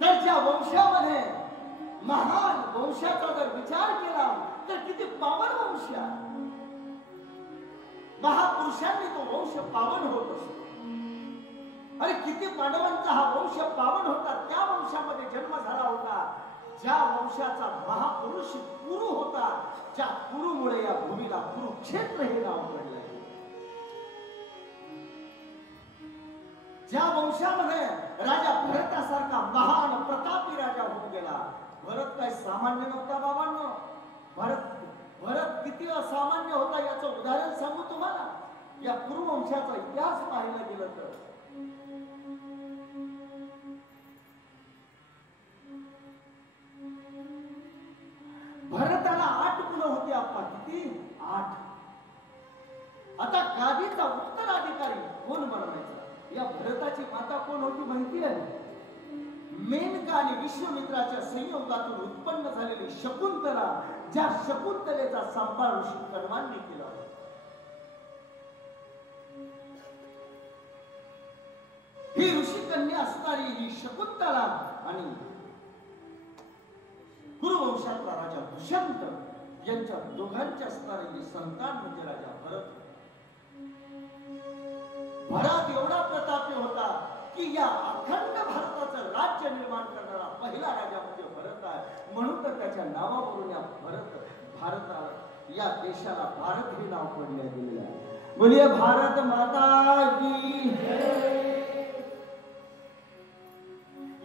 तर ज्या वंशामध्ये महान वंशाचा जर विचार केला तर किती पावन वंश आहे. महापुरुषांनी तो वंश पावन होत असतो. अरे किती पांडवांचा हा वंश पावन होता. त्या वंशामध्ये जन्म झाला होता ज्या वंशाचा महापुरुष कुरु होता. ज्या कुरुमुळे या भूमीला कुरुक्षेत्र हे नाव पडलंय. ज्या वंशामध्ये राजा भरतासारखा महान प्रतापी राजा होऊन गेला. भरत काय सामान्य नव्हता बाबांनो. भरत किती असामान्य होता याचं उदाहरण सांगू तुम्हाला. या कुरुवंशाचा इतिहास पाहायला गेलं तर भरताला 8 मुलं होती. आपा किती? 8. आता गादीचा उत्तराधिकारी कोण बनवायचा? या भरताची माता कोण होती माहिती आहे? मेनका आणि विश्वामित्राच्या संयोगातून उत्पन्न झालेली शकुंतला. ज्या शकुंतलेचा सांभाळ ऋषी कर्मांनी केला. ही ऋषी कन्या असणारी ही शकुंतला आणि कुरुवंशातला राजा दुष्यंत यांच्या दोघांचे असणारे संतान म्हणजे राजा भरत. भरत एवढा प्रतापी होता की या अखंड भारताचं राज्य निर्माण करणारा पहिला राजा म्हणजे भरत आहे. म्हणून तर त्याच्या नावावरून या भारताला या देशाला भारत हे नाव पडले गेलेले आहे. बोलिए भारत माता की जय.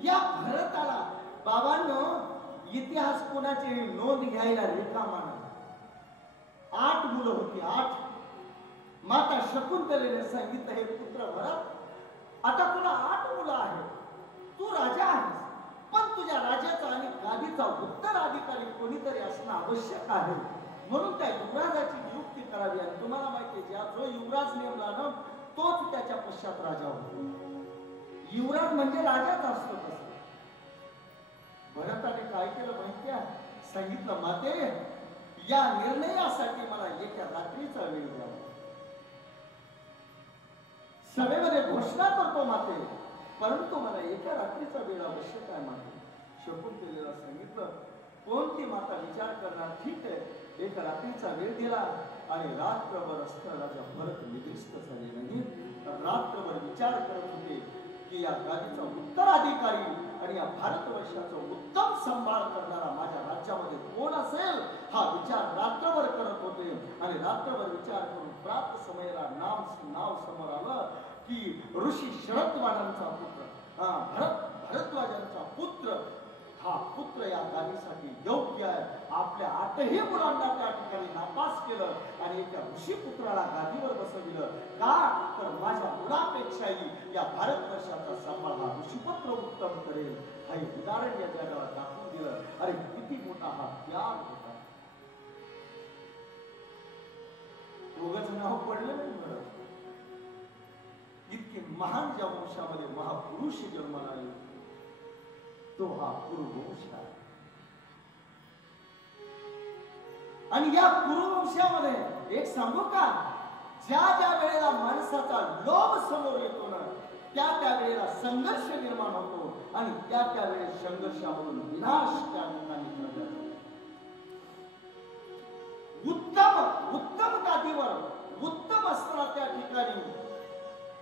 या भरताला बाबांनो इतिहास कोणाची नोंद घ्यायला रिकामा नाही. 8 मुलं होती. 8. माता शकुंतलेने सांगितलं हे पुत्र भरत, आता तुला 8 मुलं आहेत. तू राजा आहेस, पण तुझ्या राजाचा आणि गादीचा उत्तराधिकारी कोणीतरी असणं आवश्यक आहे. म्हणून त्या युवराजाची नियुक्ती करावी. आणि तुम्हाला माहिती आहे जो युवराज नेमला ना तोच त्याच्या पश्चात राजा होतो. युवराज म्हणजे राजाच असतो. तसं भरताने काय केलं माहिती आहे? सांगितलं माते या निर्णयासाठी मला एका रात्रीचा वेळ द्या. सभेमध्ये घोषणा करतो माते, परंतु मला एका रात्रीचा वेळ आवश्यक आहे माते. शकुंतलेला सांगितलं कोणती माता विचार करणार? ठीक आहे. एका रात्रीचा वेळ दिला आणि रात्रभर असता राजा भरत निद्रिस्त झाले नाही. रात्रभर विचार करत होते की या गादीचा उत्तराधिकारी आणि या भारतवर्षाचा उत्तम सांभाळ करणारा माझ्या राज्यामध्ये कोण असेल हा विचार रात्रभर करत होते. आणि रात्रभर विचार करून प्रात समयाला नाव समोर आलं की ऋषी शरद्वानांचा पुत्र भरद्वाजांचा पुत्र हा पुत्र या गादीसाठी योग्य आहे. आपल्या 8ही मुलांना त्या ठिकाणी नापास केलं आणि एका ऋषी पुत्राला गादीवर बसविलं. का तर माझ्या मुलापेक्षाही या भारतवर्षाचा सांभाळ हा ऋषीपुत्र उत्तम करेल. हे उदाहरण या जगाला दाखवून दिलं. अरे किती मोठा हा त्याग होता. उगाच नाव पडलं नाही बरं. इतके महान ज्या वंशामध्ये महापुरुष जन्माला आले तो हा कुरुवंश आहे. आणि या कुरुवंशामध्ये एक सांगू का, ज्या वेळेला माणसाचा लोभ समोर येतो ना त्या वेळेला संघर्ष निर्माण होतो आणि त्या वेळेस संघर्षामधून विनाश त्या ठिकाणी घडला. उत्तम उत्तम गादीवर उत्तम असताना त्या ठिकाणी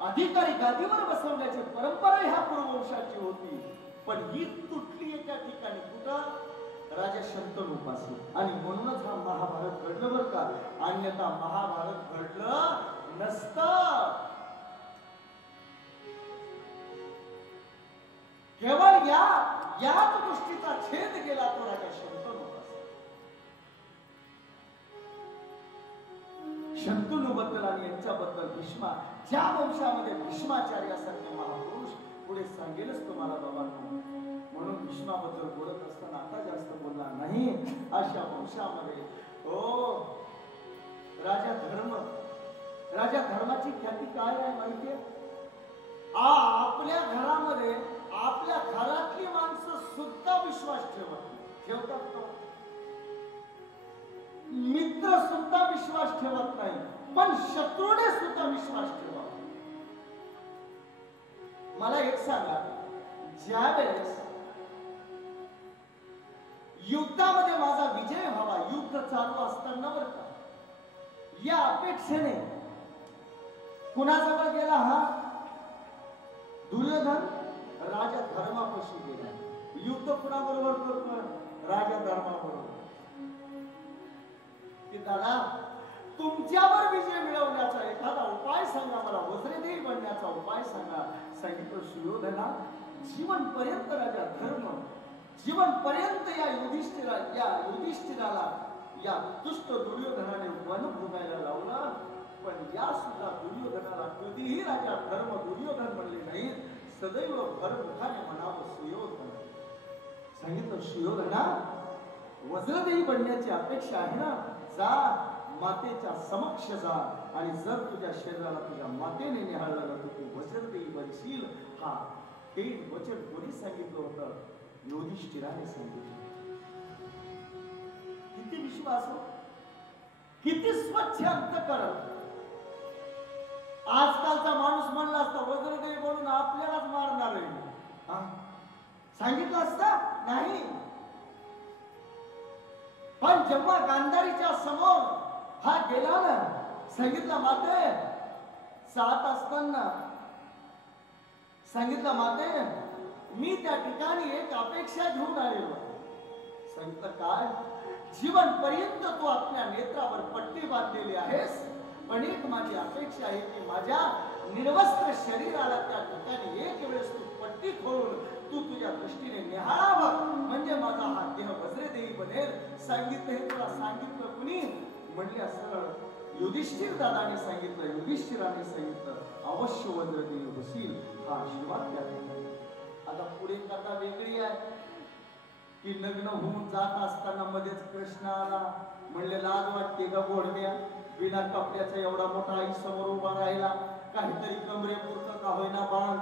अधिकारी गादीवर बसवण्याची परंपरा ह्या पूर्ववंशाची होती. पण ही तुटली एका ठिकाणी. कुठं? राजा शंतनूपाशी. आणि म्हणूनच हा महाभारत घडलं बरं का. अन्यथा महाभारत घडलं नसतं. केवळ याच गोष्टीचा छेद केला तो राजा शंतनूपाशी. शंतनूबद्दल आणि यांच्याबद्दल भीष्मा, ज्या वंशामध्ये भीष्माचार्यासारखे महापुरुष पुढे सांगेलच तुम्हाला बाबांनो. म्हणून भीष्माबद्दल बोलत असताना आता जास्त बोलणार नाही. अशा वंशामध्ये राजा धर्माची ख्याती काय आहे माहितीये? आपल्या घरामध्ये आपल्या घरातली माणसं सुद्धा विश्वास ठेवतात का? मित्र सुद्धा विश्वास ठेवत नाही, पण शत्रूने सुद्धा विश्वास ठेवा. मला एक सांगा, ज्या वेळेस युद्धामध्ये माझा विजय व्हावा, युद्ध चालू असताना बरं का, या अपेक्षेने कुणाजवळ गेला हा दुर्योधन? राजा धर्मापाशी गेला. युद्ध कुणाबरोबर करतो? राजा धर्माबरोबर. की दादा, तुमच्यावर विजय मिळवण्याचा एखादा उपाय सांगा मला, वज्रदेवी बनण्याचा उपाय सांगा. सांगितलं, सुयोधना, जीवनपर्यंत राजा धर्म, जीवनपर्यंत या युधिष्ठिराला या दुष्ट दुर्योधनाने वन भोगायला लावलं. पण या सुद्धा दुर्योधनाला कधीही राजा धर्म दुर्योधन म्हणले नाहीत. सदैव भरमुखाने म्हणावं सुयोधन. सांगितलं, सुयोधना, वज्रदेवी बनण्याची अपेक्षा आहे ना, जा मातेच्या समक्ष जा, आणि जर तुझ्या शरीराला तुझ्या मातेने निहाळलं तर तू वज्रदेवी बनशील. हा हे वचन कोणी सांगितलं होतं? युधिष्ठिराने सांगितलं. किती विश्वास हो, किती स्वच्छ अंतःकरण. आजकालचा माणूस म्हणला असता वज्रदेवी बनून आपल्यालाच मारणार आहे, सांगितलं असता नाही. पण जेव्हा गांधारीच्या समोर हा गेला ना, सांगितलं, माते, साथ असताना सांगितलं, माते, मी त्या ठिकाणी एक अपेक्षा घेऊन आलेलो. सांगितलं, काय? जीवनपर्यंत तू आपल्या नेत्रावर पट्टी बांधलेली आहेस, पण एक माझी अपेक्षा आहे की माझ्या निर्वस्त्र शरीराला त्या ठिकाणी एक वेळेस तू पट्टी खोलून तू तुझ्या दृष्टीने निहाळावं, म्हणजे माझा हा देह वज्रदेवी बनेल. सांगितलं, हे तुला सांगितलं कुणी? म्हणले सरळ युधिष्ठिर दादाने सांगितलं, युधिष्ठिराने सांगितलं, अवश्य वज्रदेवी होशील, हा आशीर्वाद द्या. आता पुढे कथा वेगळी आहे की लग्न होऊन जात असताना मध्येच कृष्ण आला. म्हणले, लाज वाटते का गोडव्या, बिना कपड्याचा एवढा मोठा आई समोर उभा राहिला, काहीतरी कमरेपुरतं का होईना बांध.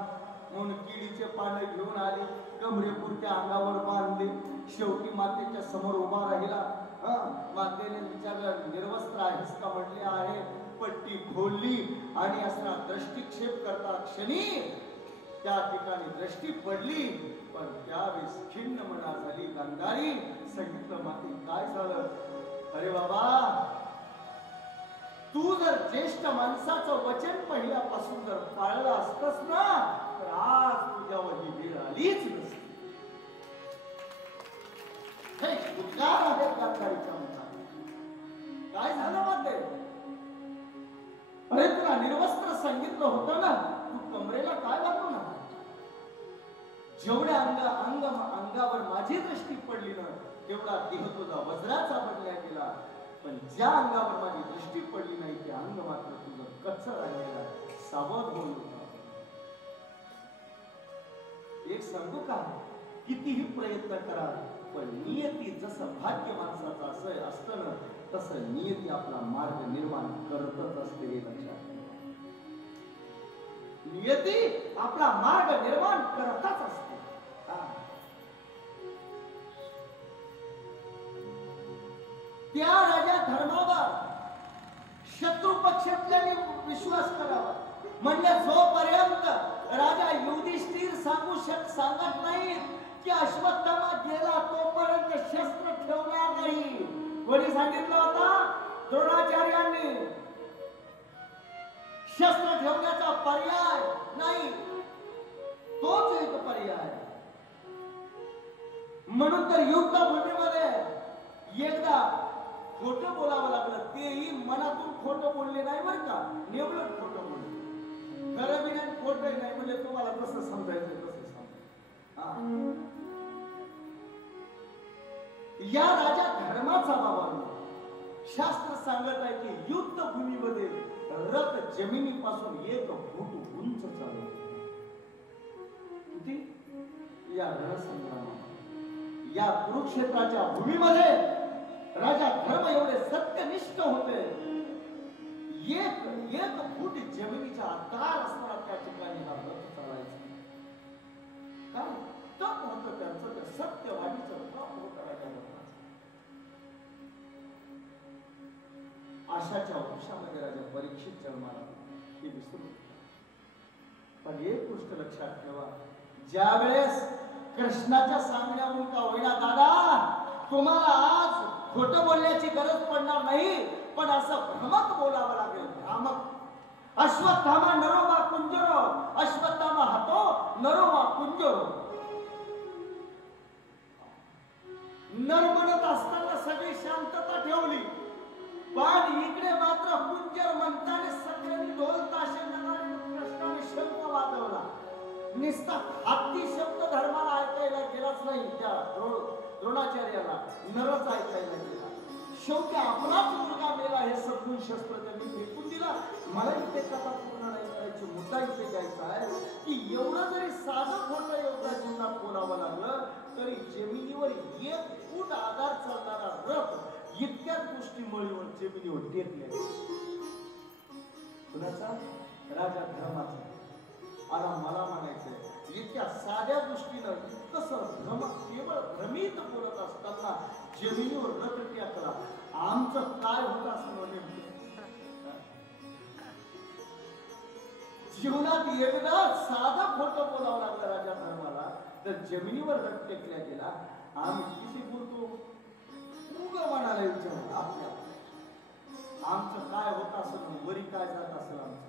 म्हणून किडीचे पानं घेऊन आले, कमरेपुरत्या अंगावर बांधले. शेवटी मातेच्या समोर उभा राहिला. मातेने विचारलं, निर्वस्त्र आहेस का? म्हणले, आहे. पट्टी खोलली आणि असला दृष्टिक्षेप करता क्षणी त्या ठिकाणी दृष्टी पडली. पण त्यावेळेस खिन्न मना झाली गांधारी. सांगितलं, माते, काय झालं? अरे बाबा, तू जर ज्येष्ठ माणसाचं वचन पहिल्यापासून जर पाळलं असतस ना, तर आज तुझ्यावर ही वेळ आलीच नसती. हे उद्गार आहेत गांधारीच्या मनात. काय झालं माते? अरे तुला निर्वस्त्र सांगितलं होतं ना, तू कमरेला काय बांधून आला? जेवढ्या अंगावर माझी दृष्टी पडली ना, तेवढा देह तुझा वज्राचा बनला गेला. पण ज्या अंगावर माझी दृष्टी पडली नाही, ते अंग मात्र तुझं कच्च राहिलेला. सावध होऊन एक सांगू का, कितीही प्रयत्न करा, पण नियती जसं भाग्य माणसाचं असं असतं ना, तसं नियती आपला मार्ग निर्माण करतच असते. हे लक्षात ठेवा, नियती आपला मार्ग निर्माण करतच असते. त्या राजा धर्मावर शत्रू पक्षातल्याने विश्वास करावा. म्हणजे जोपर्यंत राजा युधिष्ठिर सांगत नाही की अश्वत्थामा गेला, तोपर्यंत शस्त्र ठेवणार नाही. कोणी सांगितलं होता? द्रोणाचार्यांनी शस्त्र ठेवण्याचा पर्याय नाही, तोच एक पर्याय. म्हणून तर युद्धभूमीमध्ये एकदा खोटं बोलावं लागलं, तेही मनातून खोटं बोलले नाही बरं का, नेवळत खोटं बोलले. खरं बी नाही खोटं नाही म्हणजे तुम्हाला कसं समजायचं कसं समजायचं. या राजा धर्माचा बाबा शास्त्र सांगत आहे की युद्धभूमीमध्ये रथ जमिनीपासून एक फूट उंच चालवतो. किती? या रणसंग्रामात या कुरुक्षेत्राच्या भूमीमध्ये राजा धर्म एवढे सत्यनिष्ठ होते, एक एक फूट जमिनीच्या आधार असणारा त्या ठिकाणी हा रथ चालायचा. काय तप होतं त्यांचं, ते सत्यवादीचं तप होतं राजा धर्माचं. आशाच्या वंशामध्ये राजा परीक्षित जन्माला, हे विसरू. पण एक गोष्ट लक्षात ठेवा, ज्या वेळेस कृष्णाच्या सांगण्यावरून का होईना दादा तुम्हाला आज खोटं बोलण्याची गरज पडणार नाही, पण असं भ्रमक बोलावं लागेल. भ्रामक. अश्वत्थामा नरोबा कुंजरो, अश्वत्थामा हातो नरोबा कुंजरो. नर म्हणत असताना सगळी शांतता ठेवली, पण इकडे मात्र कुंजर म्हणताना सगळ्यांनी ढोल ताशे नगारे कृष्णाने शंख वाजवला. निस्ता हत्ती शब्द धर्माला ऐकायला गेलाच नाही, त्या द्रोणाचार्याला नरच ऐकायला गेला. शेवटी आपलाच मुलगा मेला हे समजून शस्त्र त्यांनी फेकून दिला. मला इथे कथा पूर्ण नाही करायची, मुद्दा इथे द्यायचा आहे की एवढं जरी साधं खोटं एवढ्या जीवनात बोलावं लागलं तरी जमिनीवर एक फूट आधार चालणारा रथ इतक्याच गोष्टी मळीवर जमिनीवर टेकल्या. कुणाचा? राजा धर्माचा. आता मला म्हणायचंय इतक्या साध्या गोष्टीनं इतकं केवळ भ्रमित बोलत असताना जमिनीवर रथ टेकला, आमचं काय होत असं म्हणजे जीवनात एकदा साधं खोटं बोलावं लागलं राजा धर्माला तर जमिनीवर रथ टेकल्या गेला. आम्ही किती बोलतो उगं म्हणाला विचार आपल्या, आमचं काय होत असं वरी काय जात असेल आमचं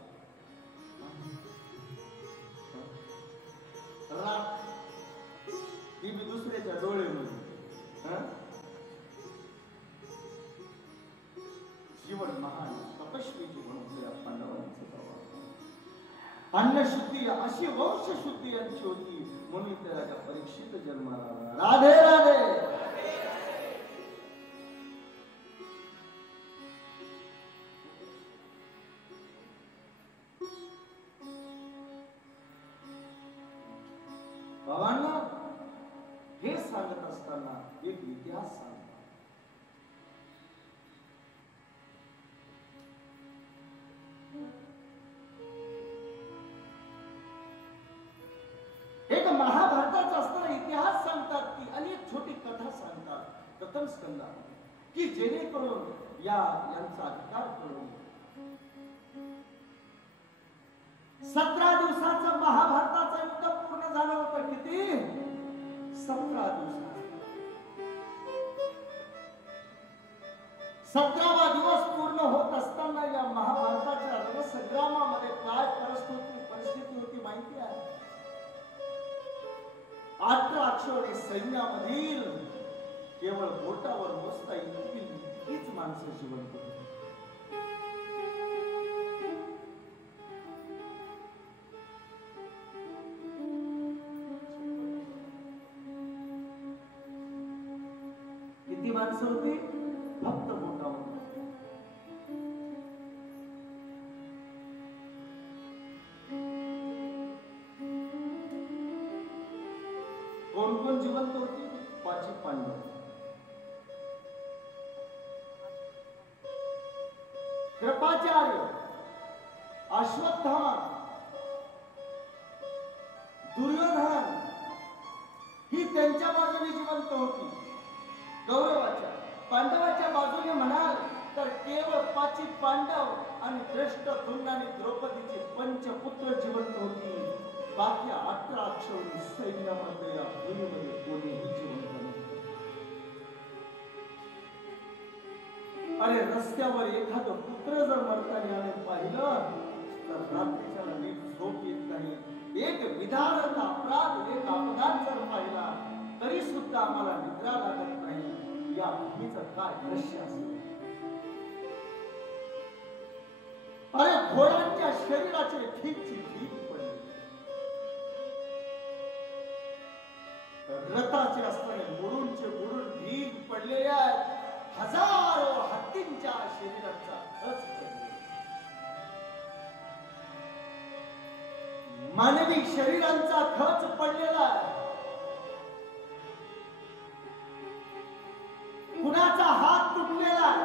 राख ती मी दुसऱ्याच्या डोळ्यामध्ये. जीवन महान तपस्वी जीवन होते या पांडवांचं. अन्नशुद्धी अशी वंशशुद्धी यांची होती, म्हणून त्या राजा परीक्षित जन्माला. राधे राधे. बाबांना हे सांगत असताना एक इतिहास सांगतो. एक महाभारताचा असताना इतिहास सांगतात की अनेक छोटी कथा सांगतात प्रथम स्कंदात, की जेणेकरून यांचा अधिकार करून 17 दिवसाचं महाभारताचं युद्ध पूर्ण झालं होतं. किती? 17 दिवसात. 17वा दिवस पूर्ण होत असताना या महाभारताच्या रणसंग्रामामध्ये काय परिस्थिती होती माहिती आहे? 18 अक्षौहिणी सैन्यामधील केवळ बोटावर मोजता इतकीच माणसं जिवंत होती. किती माणसं होती? फक्त बोटावर. कोण कोण जिवंत होती? 5 पांडव. कृपाचार्य, अश्वत्थामा, दुर्योधन ही त्यांच्या बाजूने जिवंत होती. गौरवाच्या पांडवाच्या बाजूने म्हणाल तर केवळ 5 पांडव आणि धृष्टद्युम्न आणि द्रौपदीचे पंचपुत्र जिवंत होती. बाकी 18 अक्षौहिणी सैन्यामध्ये या भूमीमध्ये कोणीही जिवंत नव्हते. अरे रस्त्यावर एखादं कुत्र जर मरताना आले पाहिलं तर रात्रीच्या नीट झोप येत नाही. एक विधारक अपराध, एक अपघात जर पाहिला तरी सुद्धा आम्हाला निद्रा लागत नाही. या भूमीचं काय दृश्य असेल. अरे घोड्यांच्या शरीराचे ठीकची ठीक पडले, रथाचे असताना बुडूनचे बुडून ढीग पडलेले आहेत. हजारो हत्तींच्या शरीराचा खच पडले. मानवी शरीरांचा खच पडलेला आहे. कुणाचा हात तुटलेला आहे,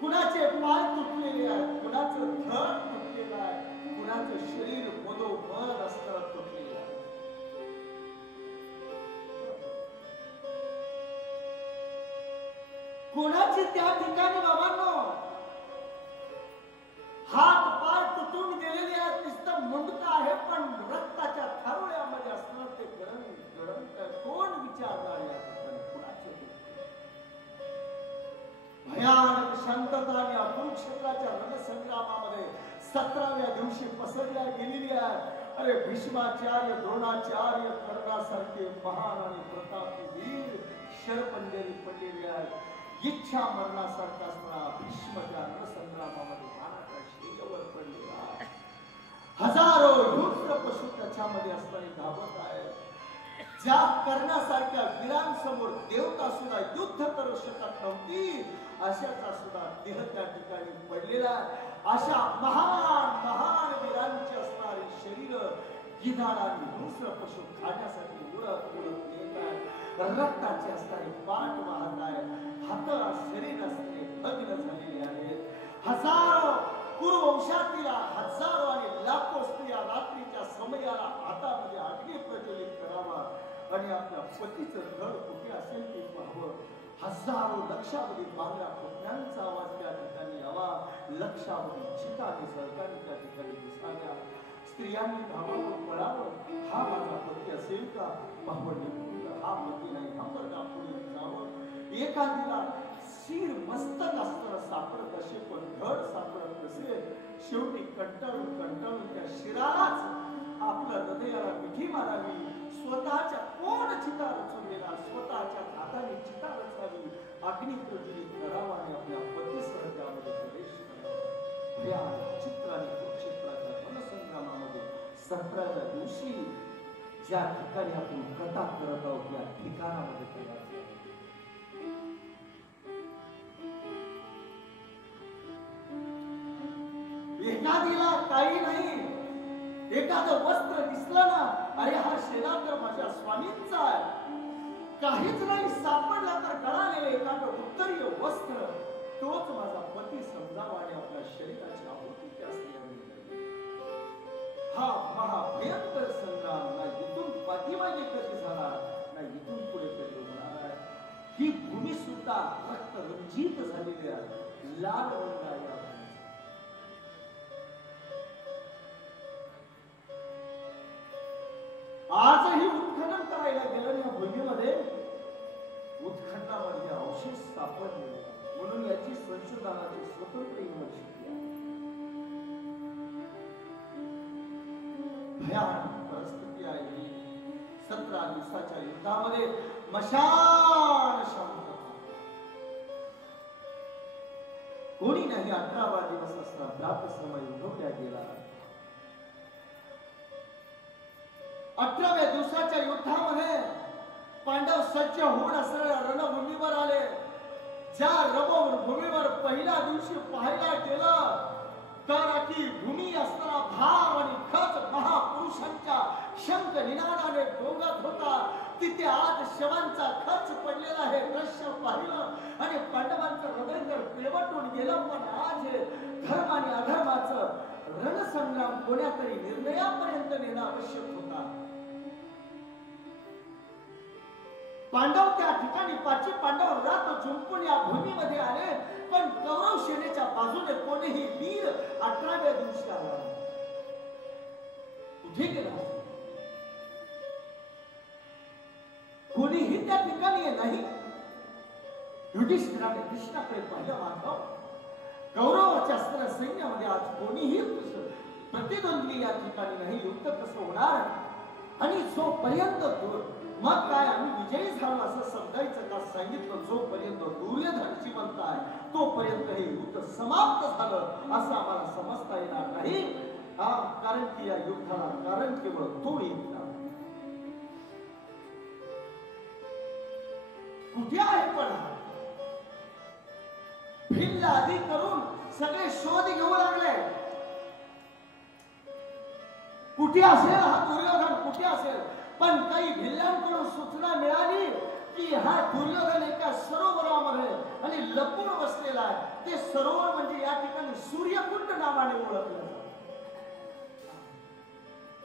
कुणाचे पाय तुटलेले आहेत, कुणाचं धड तुटलेलं आहे, कुणाचं शरीर मधोमध असताना तुटलेलं आहे. कोणाची त्या ठिकाणी बाबांनो हात पाय तुटून गेलेले आहेत. नुसतं मुंडका आहे पण रक्ताच्या थारोळ्यामध्ये असणार ते गरम गरम कोण विचारणार या ठिकाणी. कुणाचे भयानक शांतता आणि कुरुक्षेत्राच्या रणसंग्रामामध्ये 17व्या दिवशी पसरल्या गेलेली आहे. अरे भीष्माचार्य, द्रोणाचार्य, कर्णासारखे महान आणि प्रतापी वीर शरपंजरी पडलेले आहेत. इच्छा मरणासारखा असणारा भीष्म त्या रणसंग्रामामध्ये बाणाच्या शैल्यावर पडलेला. हजारो रुद्र पशु त्याच्यामध्ये असणारे धावत आहेत. ज्या कर्णासारख्या वीरांसमोर देवता सुद्धा युद्ध करू शकत नव्हती अशाचा सुद्धा देह त्या ठिकाणी पडलेला. अशा महान महान वीरांची असणारी शरीर गिधाड आणि दुसरं पशु खाण्यासाठी उडत उडत येत आहेत. रक्ताचे असणारे पाठ वाहत आहेत. हात शरीर असणारे भग्न झालेले आहेत. हजारो कुरुवंशातील हजारो आणि लाखो स्त्रिया रात्रीच्या समयाला हातामध्ये अग्नी प्रज्वलित करावा आणि आपल्या पतीचं धड कुठे असेल ते पाहावं. हजारो लक्षावधी बांगड्या फुटण्याचा आवाज त्या ठिकाणी यावा. लक्षावधी चिता निसर्गाने त्या ठिकाणी दिसाव्या. स्त्रियांनी धावावर पळावं. हा माझा पती असेल का पाहवं. हा पती नाही, हा वर्गा पुढे जावं. एखादीला शिर मस्तक असताना सापडत असे पण धड सापडत नसे. शेवटी कंटाळून कंटाळून त्या शिरालाच आपल्या हृदयाला मिठी मारावी. स्वतःच्या कोण चिता रचवलेला स्वतःच्या हाताने चिता रचावी. अग्नी प्रज्वलित करावा आणि आपल्या पतीसह त्यामध्ये प्रवेश करावा. या चित्र आणि कुरुक्षेत्राच्या रणसंग्रामामध्ये 17व्या दिवशी ज्या ठिकाणी आपण कथा करत आहोत त्या ठिकाणामध्ये तयार झाले. एखादीला काही नाही, एखादं वस्त्र दिसलं ना, अरे हा शेला तर माझ्या स्वामींचा आहे. काहीच नाही सापडला तर गळालेले एखादं उत्तरीय वस्त्र तोच माझा पती समजावा आणि आपल्या शरीराची आहुती त्या स्त्रियांनी. हा महाभयंकर संग्राम ना इथून पाठीमागे कधी झाला ना इथून पुढे कधी होणार आहे. ही भूमी सुद्धा रक्त रंजित झालेली आहे. लाल रंग आहे. आजही उत्खनन करायला गेलं या भूमीमध्ये उत्खननामध्ये अवशेष सापडले. म्हणून याची संशोधनाची स्वतंत्र युनिव्हर्सिटी आहे. भयानक परिस्थिती आहे. 17 दिवसाच्या युद्धामध्ये मशान शांतता. कोणी नाही. 18वा दिवस असता भ्रातृश्रम उठवल्या गेला. 18व्या दिवसाच्या युद्धामध्ये पांडव सज्ज होऊन असणाऱ्या रणभूमीवर आले. ज्या रणभूमीवर पहिल्या दिवशी पाहायला गेलं तर की भूमी असणारा भाव आणि खच महापुरुषांच्या शंख निनादाने डोंगत होता. तिथे आज शवांचा खच पडलेला आहे दृश्य पाहिलं आणि पांडवांचं हृदय तर पिळवटून गेलं. पण आज हे धर्म आणि अधर्माचं रणसंग्राम कोण्यातरी निर्णयापर्यंत नेणं आवश्यक होता. पांडव त्या ठिकाणी 5 पांडव रात झुंपून या भूमीमध्ये आले. पण कौरव सेनेच्या बाजूने कोणीही वीर 18व्या दिवशी आला. कुठे गेला? कोणीही त्या ठिकाणी नाही. युधिष्ठिराने कृष्णाकडे पाहिलं. माधव, कौरवाच्या अस्त्र सैन्यामध्ये आज कोणीही प्रतिद्वंद्वी या ठिकाणी नाही. युद्ध कसं होणार? आणि जोपर्यंत मग काय आम्ही विजयी झालो असं समजायचं का? सांगितलं जोपर्यंत दुर्योधन जिवंत आहे तोपर्यंत हे युद्ध समाप्त झालं असं आम्हाला समजता येणार नाही. कारण की या युद्धाला कारण केवळ तो येईल. कुठे आहे पण भिल्ल आधी करून सगळे शोध घेऊ लागले. कुठे असेल हा दुर्योधन? कुठे असेल? पण काही भिल्लांकडून सूचना मिळाली की हा दुर्योधन एका सरोवरामध्ये आणि लपून बसलेला आहे. ते सरोवर म्हणजे या ठिकाणी सूर्यकुंड नावाने ओळखलं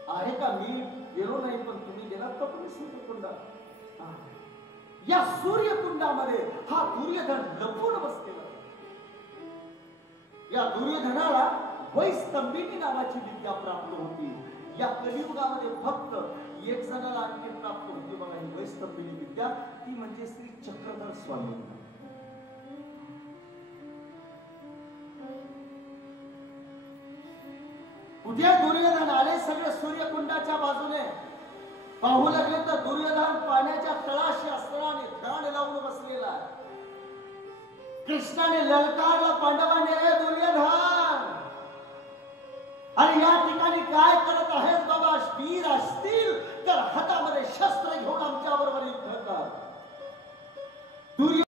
आहे. का? मी गेलो नाही पण तुम्ही गेलात का तुम्ही सूर्यकुंडात? या सूर्यकुंडामध्ये हा दुर्योधन लपून बसलेला. या दुर्योधनाला वैस्तंभिनी नावाची विद्या प्राप्त होती. या कलियुगामध्ये फक्त एक जणाला आणखी प्राप्त होती बघा ही वैस्तंभिनी विद्या. ती म्हणजे श्री चक्रधर स्वामी. कुठे दुर्योधन आले? सगळे सूर्यकुंडाच्या बाजूने पाहू लागले तर दुर्योधन पाण्याच्या तळाशी अस्त्राने ध्यान लावून बसलेला आहे. कृष्णाने ललकारला पांडवांनी, दुर्योधन, आणि या ठिकाणी काय